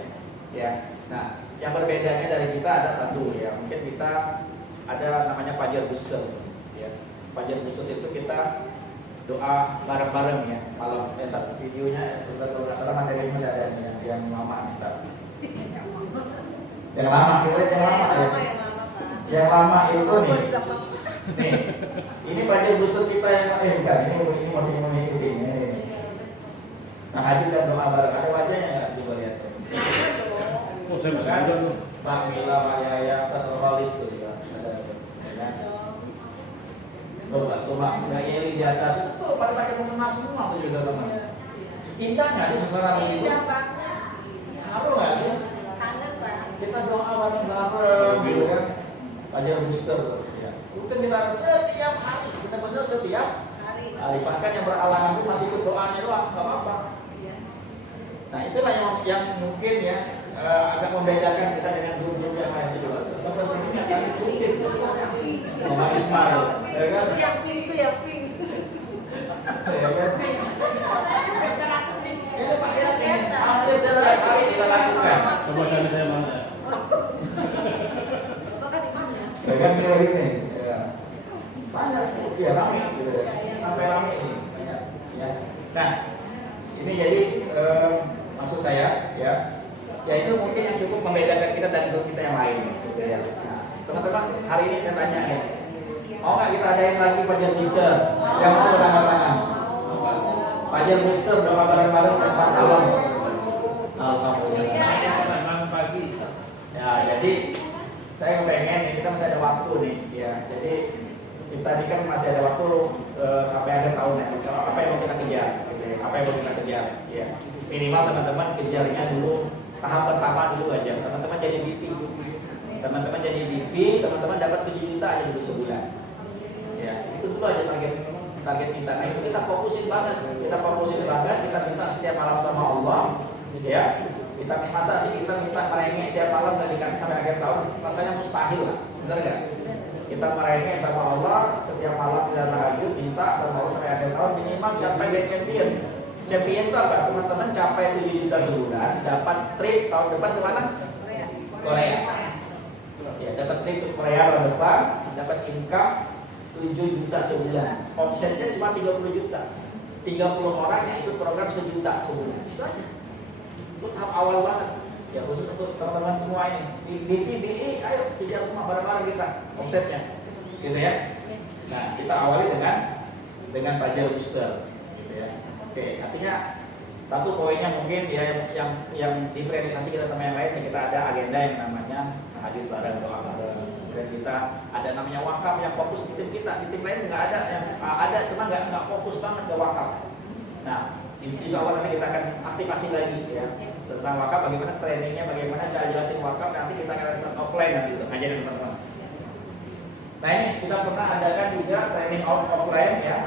Ya. Nah, yang berbedanya dari kita ada satu ya, mungkin kita ada namanya Fajar Booster. Ya. Fajar Booster itu kita doa bareng-bareng ya. Kalau videonya sebentar kalau nggak salah materinya masih ada yang lama kita. Yang lama kita yang lama ya. Yang lama itu nih. Nih, ini Fajar Booster kita yang bukan ini masih mengikuti ini. Nah, hadir dan doa bareng. Ada wajahnya nggak? Coba lihat. Oh, saya masih ada tuh. Pak Mila, Pak Yaya, Satu Rolis tuh ya. Ada. Coba, nggak Yeli di atas. Tuh pada pakai mukena semua tuh juga teman. Indah nggak sih sesuatu itu? Indah banget. Haru nggak sih? Kangen banget. Kita doa bareng-bareng gitu kan. Fajar Booster ya. Mungkin kita setiap hari, kita benar setiap hari. Bahkan yang beralangan pun masih ikut doanya doang, nggak apa-apa. Nah itulah yang mungkin ya agak membedakan kita dengan grup-grup yang lain itu. Seperti akan ikutin Mama Isma, ya kan? Yang pink itu yang pink. Ya kan? Itu Pak ini hampir setiap hari kita lakukan. Coba kami saya mana? Bapak di mana? Ya kan kayak gini. Banyak, ya ramai gitu. Sampai ramai ini. Ya. Nah, ini jadi maksud saya ya itu mungkin yang cukup membedakan kita dan grup kita yang lain gitu ya. Nah, teman-teman hari ini saya tanya ya, mau nggak kita adain lagi Fajar Booster yang mau angkat tangan? Fajar Booster doa bareng-bareng tempat malam. Alhamdulillah. Pagi. Ya jadi saya pengen nih kita masih ada waktu nih ya. Jadi kita ini kan masih ada waktu sampai akhir tahun ya. Apa yang mau kita kejar? Gitu ya. Apa yang mau kita kejar? Ya. Minimal teman-teman kejarnya dulu tahap pertama dulu aja. Teman-teman jadi VP. Teman-teman jadi VP, teman-teman dapat 7 juta aja dulu sebulan. Ya, itu dulu aja target kita. Nah, itu kita fokusin banget. Kita minta setiap malam sama Allah. Ya. Kita masa sih kita minta merengek tiap malam dan dikasih sampai akhir tahun, rasanya mustahil lah. Benar enggak? Kita merengek sama Allah setiap malam kita tahajud minta sama Allah sampai akhir tahun minimal capai get champion. Champion itu apa? Teman-teman capai 7 juta sebulan, dapat trip tahun depan ke mana? Korea. Ya, dapat trip ke Korea tahun depan, dapat income 7 juta sebulan. Omsetnya cuma 30 juta. 30 orang yang ikut program 1 juta sebulan. Itu aja. Itu tahap awal banget. Ya khusus untuk teman-teman semua ini. Di TDE, ayo kejar semua bareng-bareng kita omsetnya. Gitu ya. Nah, kita awali dengan Fajar Booster. Gitu ya. Oke, artinya satu poinnya mungkin ya yang diferensiasi kita sama yang lain, kita ada agenda yang namanya hadir bareng, doa bareng. Dan kita ada namanya wakaf yang fokus di tim kita. Di tim lain nggak ada, yang ada cuma nggak fokus banget ke wakaf. Nah, insya Allah nanti kita akan aktifasi lagi ya tentang wakaf, bagaimana trainingnya, bagaimana cara jelasin wakaf. Nanti kita akan kelas offline nanti itu ngajarin teman-teman. Nah ini kita pernah adakan juga training offline ya.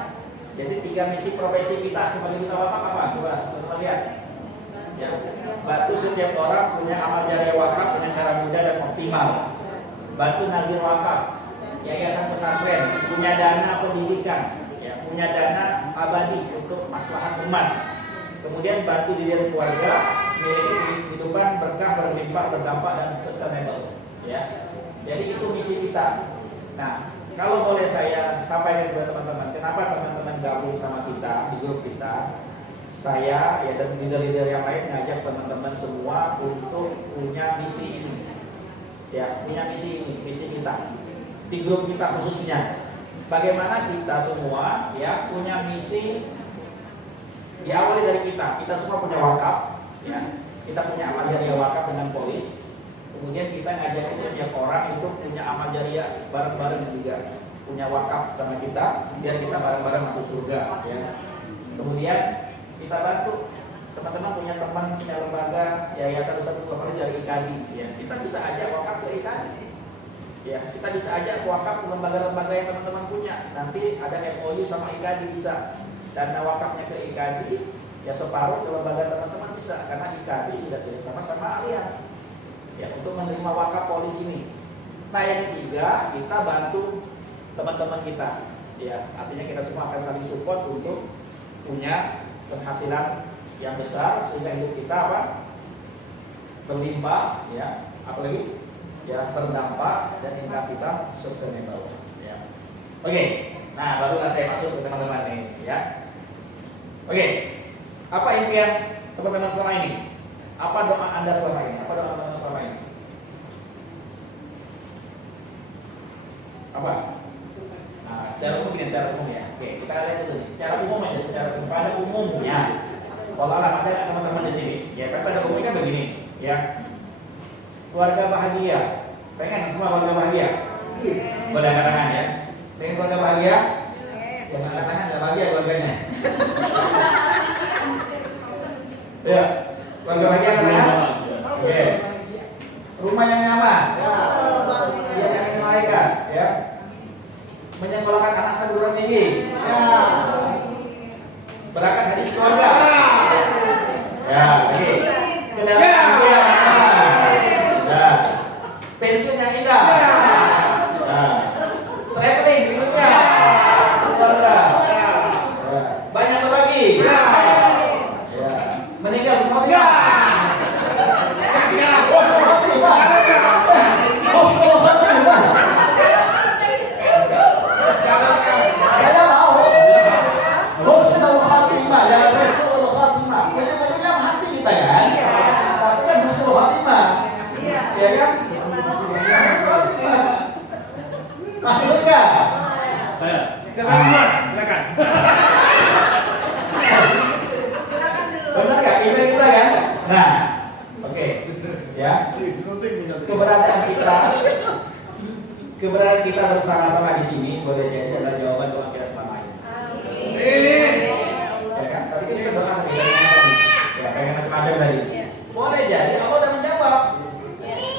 Jadi 3 misi profesi kita sebagai duta wakaf apa? Coba teman-teman lihat. Ya, bantu setiap orang punya amal jariah wakaf dengan cara mudah dan optimal. bantu nazir wakaf, yayasan pesantren, punya dana pendidikan, ya, punya dana abadi untuk maslahat umat. Kemudian bantu diri keluarga, miliki kehidupan berkah, berlimpah, berdampak dan sustainable. Ya, jadi itu misi kita. Nah, kalau boleh saya sampaikan kepada teman-teman, kenapa teman-teman gabung sama kita di grup kita? Saya ya dan leader-leader yang lain ngajak teman-teman semua untuk punya misi ini. Ya, punya misi ini, misi kita di grup kita khususnya. Bagaimana kita semua ya punya misi diawali dari kita. Kita semua punya wakaf, ya. Kita punya amal jariah wakaf dengan polis. Kemudian kita ngajak setiap orang itu punya amal jariah bareng-bareng juga, punya wakaf sama kita, biar kita bareng-bareng masuk surga. Ya. Kemudian kita bantu teman-teman punya teman punya lembaga yayasan satu kelompok dari IKADI. Ya. Kita bisa ajak wakaf ke IKADI. Ya, kita bisa ajak wakaf ke lembaga-lembaga yang teman-teman punya. Nanti ada MOU sama IKADI bisa. Dana wakafnya ke IKADI, ya separuh ke lembaga teman-teman bisa, karena IKADI sudah kerjasama sama Allianz ya untuk menerima wakaf polis ini. Nah yang ketiga, kita bantu teman-teman kita, ya artinya kita semua akan saling support untuk punya penghasilan yang besar sehingga hidup kita apa berlimpah, ya apalagi ya berdampak dan income kita sustainable. Ya. Oke, nah barulah saya masuk ke teman-teman ini, ya. Oke, apa impian teman-teman selama ini? Apa doa Anda selama ini? Apa doa Anda selama ini? Apa? Nah, secara umum ini, secara umum ya. Oke, kita lihat dulu nih. Secara umum aja, secara umum. Pada umumnya, kalau ada teman-teman di sini, ya kan pada umumnya begini, ya. Keluarga bahagia. Pengen semua keluarga bahagia? Boleh angkat tangan ya. Pengen keluarga bahagia? Jangan angkat tangan, nggak bahagia keluarganya. Ya, keluarga bahagia kan? Oke. Rumah yang nyaman. Dia yang malaikat, ya. Menyekolahkan anak perguruan tinggi. Berangkat hadis keluarga. Ya, oke. Kendaraan dia. Ya. Pensiun yang indah. Ya. Traveling di dunia. Keluarga. Ya. Banyak berbagi. Meninggal semua ya. Saya mau husnul khatimah dan rasul khatimah. Ujung-ujungnya hati kita kan. Tapi kan husnul khatimah. Ya kan? Masuk surga. Saya. Silakan. Benar nggak? Email kita kan? Nah, oke, ya. Keberadaan kita bersama-sama di sini boleh jadi adalah jawaban doa kita selama ini. Ya kan? Tadi kita berdoa tadi, ya kayak macam-macam tadi. Boleh jadi Allah udah menjawab.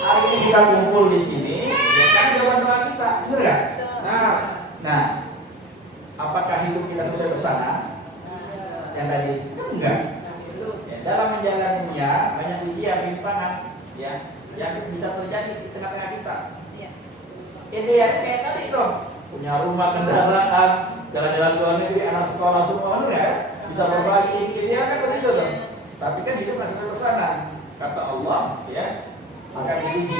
Hari ini kita kumpul di sini, ya kan jawaban doa kita, benar nggak? Nah, apakah hidup kita sesuai pesanan? Yang tadi? Enggak. Dalam menjalaninya banyak ujian, rintangan, ya, yang bisa terjadi di tengah-tengah kita. Idealnya kayak tadi tuh, punya rumah, kendaraan, jalan-jalan ke luar negeri, anak sekolah semua, benar ya? Bisa berbagi, idealnya kan begitu tuh. Tapi kan hidup masih berpesanan. Kata Allah, ya, akan diuji.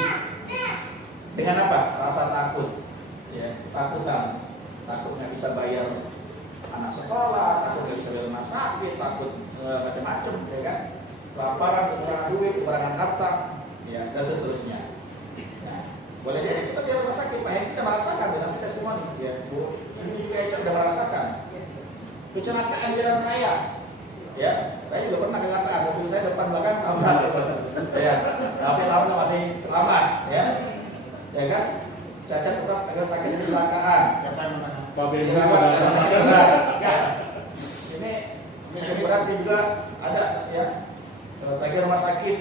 Dengan apa? Rasa takut, ya, takutan, takut nggak bisa bayar anak sekolah, takut nggak bisa bayar rumah sakit, takut macam-macam, ya kan? Laparan, kekurangan duit, kekurangan harta, ya, dan seterusnya. Nah, boleh jadi kita di rumah sakit, Pak kita merasakan, dan kita semua nih, ya, Bu, ini juga sudah merasakan kecelakaan di jalan raya, ya, saya juga pernah kecelakaan, mobil saya depan belakang tabrak, ya, tapi alhamdulillah masih selamat, ya kan? Cacat tetap agak sakit di kecelakaan. Siapa yang mana? Ini yang berat juga ada, ya. Bagi rumah sakit,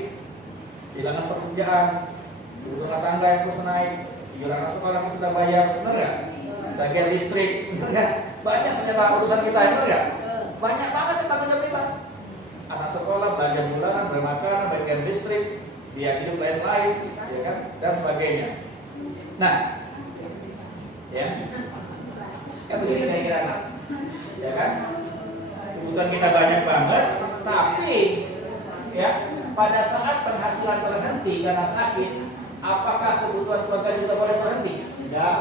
kehilangan pekerjaan, rumah tangga yang terus naik, iuran sekolah yang sudah bayar, benar nggak? Bagian listrik, benar nggak? Banyak penyebab urusan kita, benar nggak? Banyak banget yang tanggung jawab kita. Anak sekolah, bagian bulanan, bermakanan, bagian listrik, dia hidup lain-lain, ya kan? Dan sebagainya. Nah, ya, kan begini kira-kira, ya kan? Kebutuhan kita banyak banget, tapi ya pada saat penghasilan berhenti karena sakit, apakah kebutuhan keluarga juga boleh berhenti? Tidak.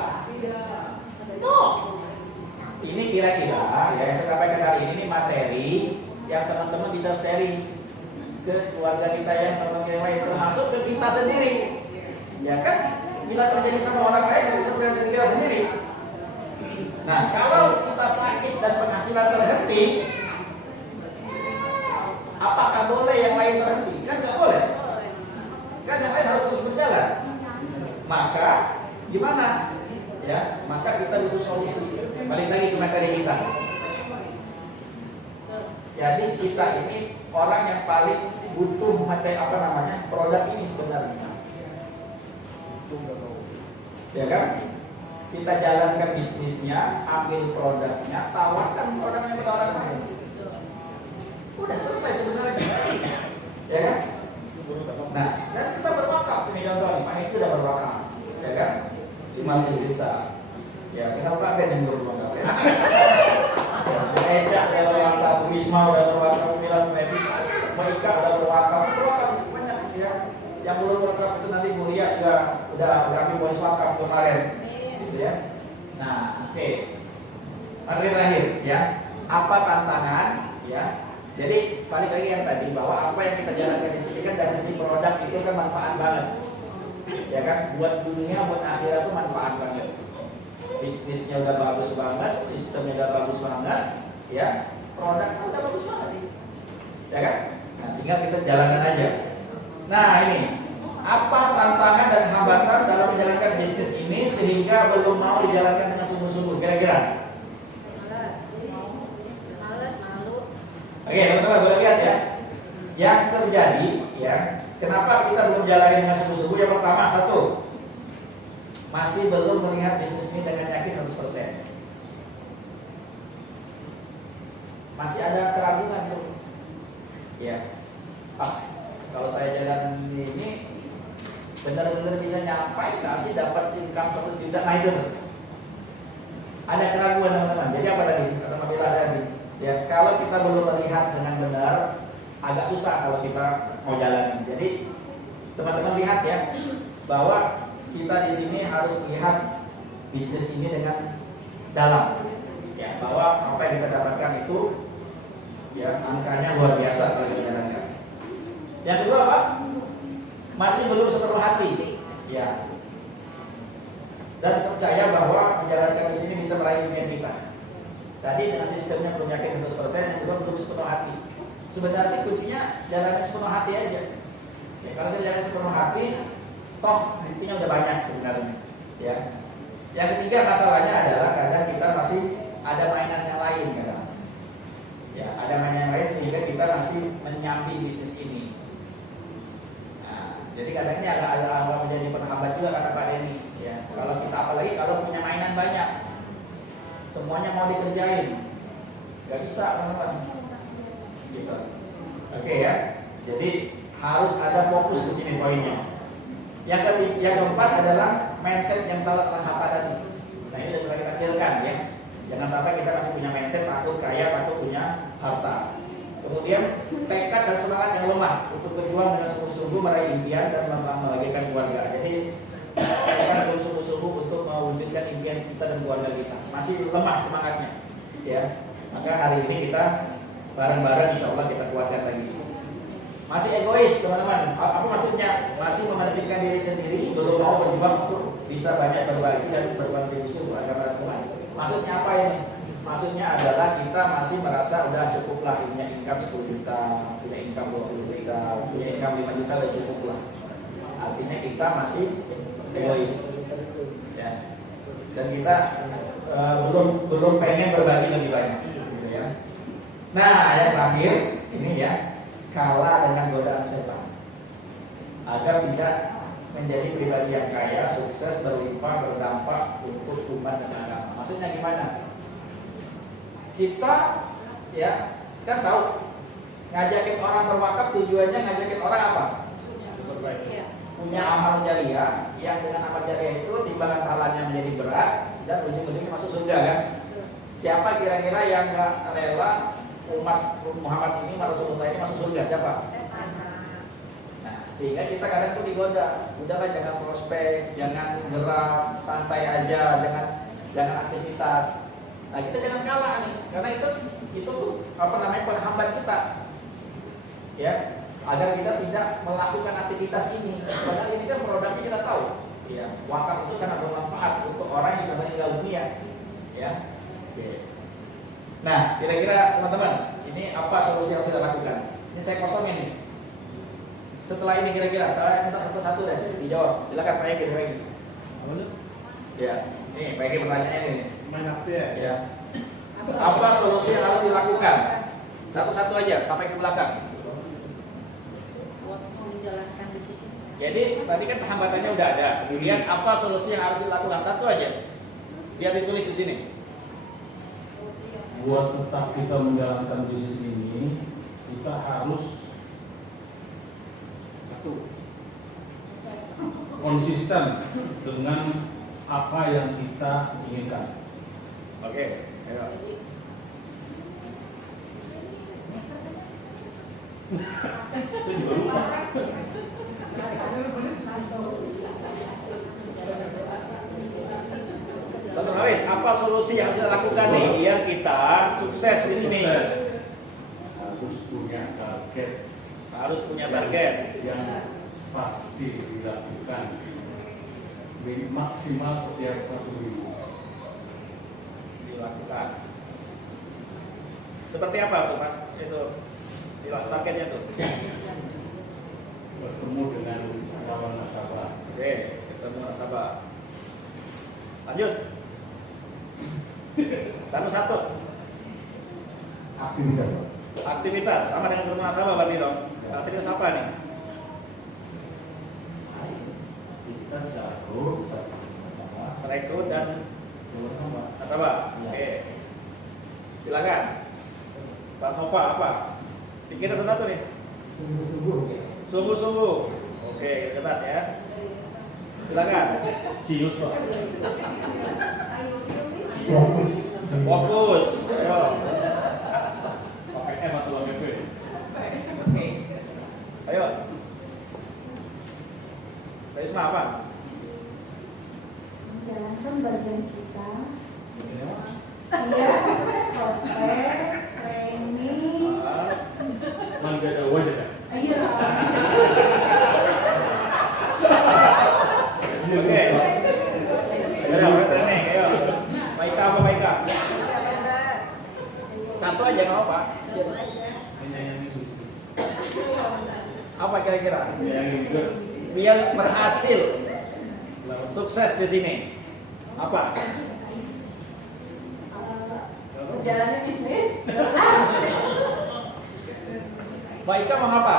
No. Ini kira-kira ya yang saya sampaikan kali ini materi yang teman-teman bisa sharing ke keluarga kita yang lain, termasuk ke kita sendiri. Ya kan? Bila terjadi sama orang lain, kita bisa berada di kita sendiri. Nah, kalau kita sakit dan penghasilan terhenti, apakah boleh yang lain terhenti? Kan nggak boleh. Kan yang lain harus terus berjalan. Maka gimana? Ya, maka kita butuh solusi. Balik lagi ke materi kita. Jadi kita ini orang yang paling butuh materi produk ini sebenarnya. Ya kan? Kita jalankan bisnisnya, ambil produknya, tawarkan produknya pada orang lain. Udah selesai sebenarnya. Ya kan? Nah, dan kita berwakaf ini contohnya, Pak itu udah berwakaf, ya kan? 50 juta. Ya, tinggal pakai yang berwakaf. Eja udah berwakaf, Wisma udah berwakaf, Milan Medit, Moika udah berwakaf, banyak ya. Yang belum berwakaf itu nanti Mulia juga udah ambil polis wakaf kemarin, gitu ya. Nah, oke. Terakhir ya, apa tantangan ya? Jadi balik lagi yang tadi bahwa apa yang kita jalankan di sini kan dari sisi produk itu kan manfaat banget, ya kan? Buat dunia, buat akhirat itu manfaat banget. Bisnisnya udah bagus banget, sistemnya udah bagus banget, ya. Produknya udah bagus banget, ya kan? Nah, tinggal kita jalankan aja. Nah ini apa tantangan dan hambatan dalam menjalankan bisnis ini sehingga belum mau dijalankan dengan sungguh-sungguh kira-kira? Oke, teman-teman boleh lihat ya. Yang terjadi ya, kenapa kita belum jalani dengan sungguh-sungguh? Yang pertama, satu, masih belum melihat bisnis ini dengan yakin 100%. Masih ada keraguan tuh. Ya. Kalau saya jalan ini benar-benar bisa nyampai nggak sih dapat income 1 juta? Nah itu ada keraguan teman-teman. Jadi apa tadi? Kata Mbak Bella tadi. Ya, kalau kita belum melihat dengan benar, agak susah kalau kita mau jalan. Jadi teman-teman lihat ya, bahwa kita di sini harus lihat bisnis ini dengan dalam. Ya, bahwa apa yang kita dapatkan itu, ya angkanya luar biasa kalau kita jalankan. Yang kedua apa? Masih belum sepenuh hati. Ya. Dan percaya bahwa menjalankan di sini bisa meraih impian kita. Tadi dengan sistemnya belum yakin 100%, yang kedua belum sepenuh hati. Sebenarnya sih kuncinya jalannya sepenuh hati aja. Ya, kalau kita jalan sepenuh hati, toh intinya udah banyak sebenarnya. Ya. Yang ketiga masalahnya adalah kadang kita masih ada mainan yang lain kadang. Ya, ada mainan yang lain sehingga kita masih menyambi bisnis ini. Nah, jadi kadang ini agak menjadi penghambat juga kata Pak Denny. Ya, kalau kita apalagi kalau punya mainan banyak. Semuanya mau dikerjain, nggak bisa teman-teman. Gitu. Oke ya. Jadi harus ada fokus ke sini poinnya. Yang keempat adalah mindset yang salah tentang harta tadi. Nah ini sudah kita kecilkan ya. Jangan sampai kita masih punya mindset takut kaya, takut punya harta. Kemudian tekad dan semangat yang lemah untuk berjuang dengan sungguh-sungguh meraih impian dan membahagiakan keluarga. Jadi kita belum sungguh-sungguh untuk mewujudkan impian kita dan keluarga kita. Masih lemah semangatnya, ya. Maka hari ini kita bareng-bareng, insya Allah kita kuatkan lagi. Masih egois, teman-teman. Apa maksudnya? Masih mementingkan diri sendiri, belum mau berjuang untuk bisa banyak berbagi dan berkontribusi untuk agama Tuhan. Maksudnya apa ini? Maksudnya adalah kita masih merasa udah cukuplah punya income 10 juta, punya income 20 juta, punya income 5 juta udah cukup lah. Artinya kita masih egois, ya. Dan kita belum pengen berbagi lebih banyak, gitu ya. Nah, yang terakhir ini ya, kalah dengan godaan setan agar tidak menjadi pribadi yang kaya, sukses, berlimpah, berdampak untuk umat dan agama. Maksudnya gimana? Kita ya kan tahu ngajakin orang berwakaf tujuannya ngajakin orang apa? punya amal jariah, yang dengan amal jariah itu timbangan pahalanya menjadi berat dan ujung-ujungnya masuk surga kan? Siapa kira-kira yang nggak rela umat Muhammad ini, Rasulullah ini masuk surga? Siapa? Nah, sehingga kita kadang tuh digoda, udahlah jangan prospek, jangan gerak, santai aja, jangan aktivitas. Nah, kita jangan kalah nih, karena itu apa namanya penghambat kita, ya, agar kita tidak melakukan aktivitas ini. Padahal ini kan produknya kita tahu, ya, wakaf itu sangat bermanfaat untuk orang yang sudah meninggal dunia, ya. Oke. Nah, kira-kira teman-teman, ini apa solusi yang sudah lakukan? Ini saya kosongin nih. Setelah ini kira-kira saya minta satu-satu deh dijawab. Silakan Pak Egi, Pak Egi. Ya, ini Pak Egi pertanyaannya ini. Main apa ya? Ya. Apa solusi yang harus dilakukan? Satu-satu aja sampai ke belakang. Buat menjalankan bisnis ini. Jadi tadi kan hambatannya udah ada. Kemudian apa solusi yang harus dilakukan? Satu aja. Biar ditulis di sini. Buat tetap kita menjalankan bisnis ini, kita harus konsisten dengan apa yang kita inginkan. Oke, ayo. Saya juga lupa. Satu Haris, apa solusi yang harus dilakukan nih biar kita sukses di sini? Harus punya target Harus punya target. yang pasti dilakukan maksimal setiap 1 minggu. Dilakukan. Seperti apa tuh Mas? Itu targetnya tuh. Bertemu dengan kawan nasabah. Oke, ketemu nasabah. Lanjut. Satu. Aktivitas. Aktivitas sama dengan ketemu nasabah berarti dong. Aktivitas apa nih? Kita bisa nasabah. Rekrut dan nasabah. Oke. Silakan. Pak Nova apa? Bikin satu-satu nih. Sungguh-sungguh. Oke, debat ya. Silakan. Cius Pak. Fokus. Ayo. Pakai M atau pakai P? Ayo. Risma apa? Menjalankan bagian kita. Iya, prospek, training. Man gak ada wajah kan? Iya. Oke. Ayo, training. Ayo. Baik apa baik? Satu aja nggak apa. Apa kira-kira? Yang juga Biar berhasil sukses di sini. Apa? Menjalani bisnis. Mbak Ika mau apa?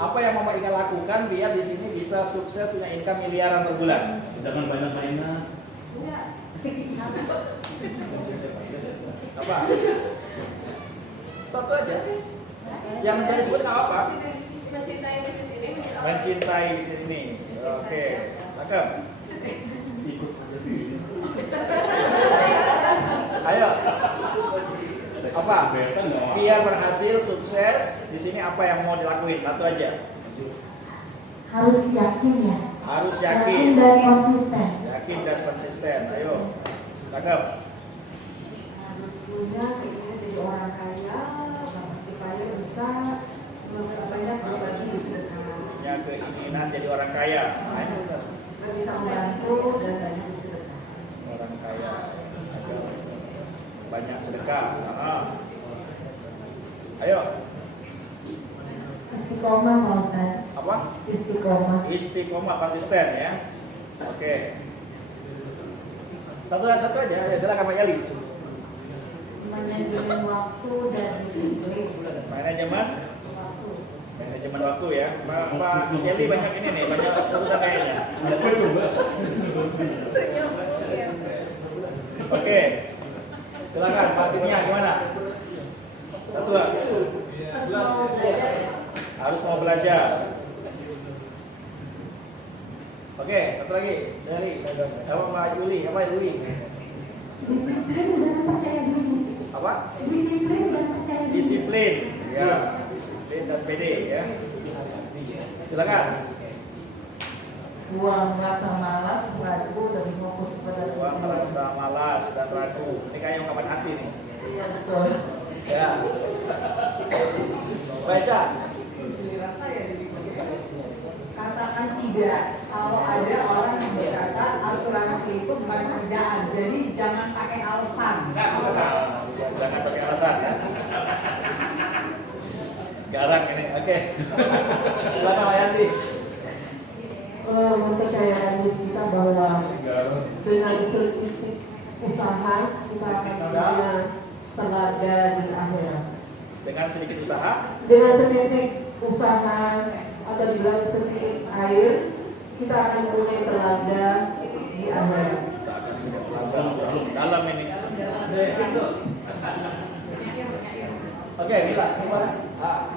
Apa yang mau Mbak Ika lakukan biar di sini bisa sukses punya income miliaran per bulan? jangan banyak mainan. Apa? Satu aja. Yang tadi disebut apa? Mencintai bisnis ini. Mencintai bisnis ini. Oke, cakep. Ikut aja di sini. Ayo. Apa? Kan nggak mau. Biar berhasil sukses di sini apa yang mau dilakuin? Satu aja. Harus yakin ya. Harus Yakin yakin. dan konsisten. Yakin dan konsisten. Ayo. Cakep. Harus punya keinginan jadi orang kaya, supaya bisa banyak berbagi sedekah. Punya keinginan jadi orang kaya. Ayo. Bisa membantu dan banyak bersedekah. Orang kaya. Ayo. Banyak sedekah. Ayo. Istiqomah Pak Ustaz. Apa? Istiqomah. Istiqomah konsisten ya. Oke. Satu aja. Ya, silakan Pak Yali. Manajemen waktu dan disiplin. Manajemen waktu ya. Pak Yali banyak ini nih, banyak urusan kayaknya. Oke. Silakan Pak Timnya gimana? Satu. Harus mau belajar. Harus mau belajar. Oke, satu lagi. Dari apa Mbak Juli? Apa Juli? Apa? Disiplin. Ya, disiplin dan PD ya. Silakan. Buang rasa malas, ragu, dan fokus pada Buang rasa malas dan ragu. Ini kayak yang kapan hati nih. Iya betul. Ya. Baca. Katakan tidak kalau ada orang yang berkata asuransi itu bukan kerjaan, jadi jangan pakai alasan. Jangan pakai alasan ya. Garang ini. Oke. Silakan Mbak Yanti. Mempercayai diri kita bahwa dengan sertifikat usaha kita akan punya telaga di akhirat. Dengan sedikit usaha. Dengan sedikit usaha atau dengan sedikit air kita akan mempunyai telaga di akhirat. Kita akan punya telaga dalam ini. Oke, Mila.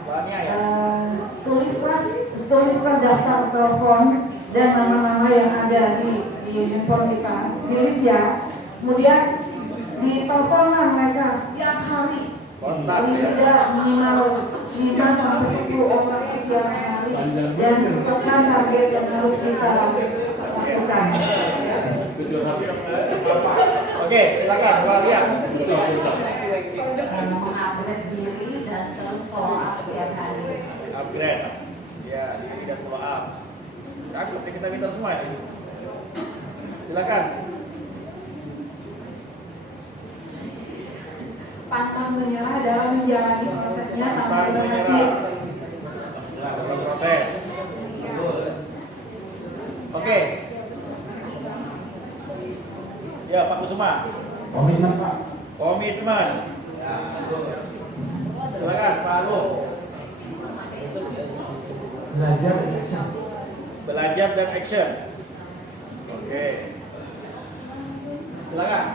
Bahannya ya. Tulislah daftar telepon dan nama-nama yang ada di handphone kita, tulis ya. Kemudian diteleponlah mereka setiap hari. Kontak ya. Tidak minimal 5 sampai 10 orang setiap hari dan tentukan target yang harus kita lakukan. Oke, silakan Mbak Lia. Mengupgrade diri dan terus follow up setiap hari. Upgrade. Ya, ini tidak follow up. Seperti kita minta semua ya. Silakan. Pantang menyerah dalam menjalani prosesnya sampai Pantang berhasil. Nah, dalam proses. Oke. Ya, Pak Kusuma. Komitmen Pak. Komitmen. Silakan Pak Alu. Belajar action. Belajar dan action. Oke. Silakan.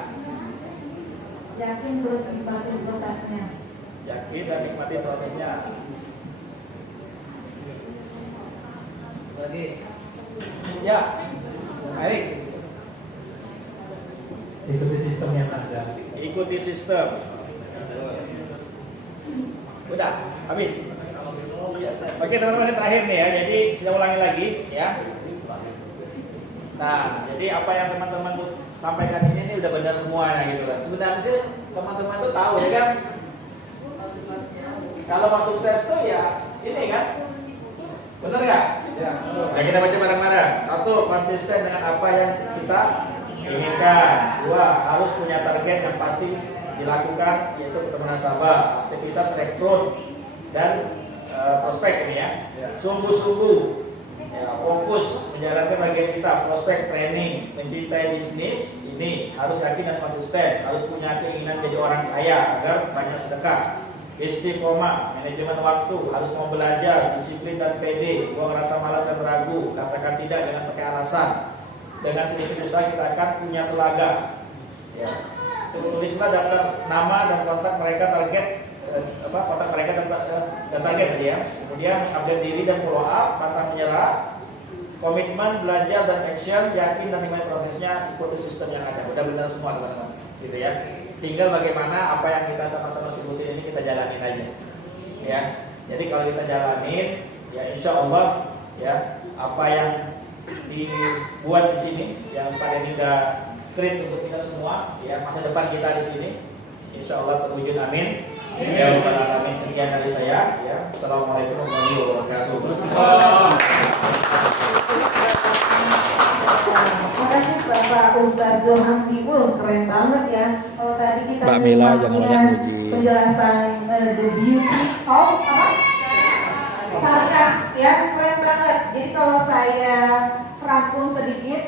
Yakin terus nikmati prosesnya. Yakin dan nikmati prosesnya. Lagi. Ya. Erik. Ikuti sistem yang ada. Ikuti sistem. Udah, habis. Oke teman-teman, ini terakhir nih ya. Jadi kita ulangi lagi ya. Nah, jadi apa yang teman-teman sampaikan ini udah benar semuanya gitu kan. Sebenarnya sih teman-teman tuh tahu ya kan. Kalau mau sukses tuh ya ini kan. Bener nggak? Ya. Nah, kita baca bareng-bareng. 1. Konsisten dengan apa yang kita inginkan. 2. Harus punya target yang pasti dilakukan, yaitu ketemu nasabah, aktivitas rekrut dan prospek ini ya. Sungguh-sungguh ya, fokus menjalankan bagian kita, prospek, training, mencintai bisnis ini harus yakin dan konsisten, harus punya keinginan jadi orang kaya agar banyak sedekah. Istiqomah, manajemen waktu, harus mau belajar, disiplin dan PD, buang rasa malas dan ragu, katakan tidak dengan pakai alasan. Dengan sedikit usaha kita akan punya telaga. Ya. Tulislah daftar nama dan kontak mereka, target kontak mereka dan target ya. Kemudian update diri dan follow up, pantang menyerah, komitmen, belajar dan action, yakin dan nikmati prosesnya, ikuti sistem yang ada. Udah benar semua teman-teman, gitu ya. Tinggal bagaimana apa yang kita sama-sama sebutin ini kita jalanin aja, ya. Jadi kalau kita jalanin, ya insya Allah ya apa yang dibuat di sini, yang Pak Denny udah create untuk kita semua, ya masa depan kita di sini, insya Allah terwujud. Amin. Ya rabbal alamin. Sekian dari saya. Ya. Assalamualaikum warahmatullahi wabarakatuh. Terima kasih Bapak Ustadz Johan Tiwul, keren banget ya. Kalau tadi kita Mbak Mila jangan banyak muji. penjelasan the beauty of apa? Syariah ya, keren banget. Jadi kalau saya rangkum sedikit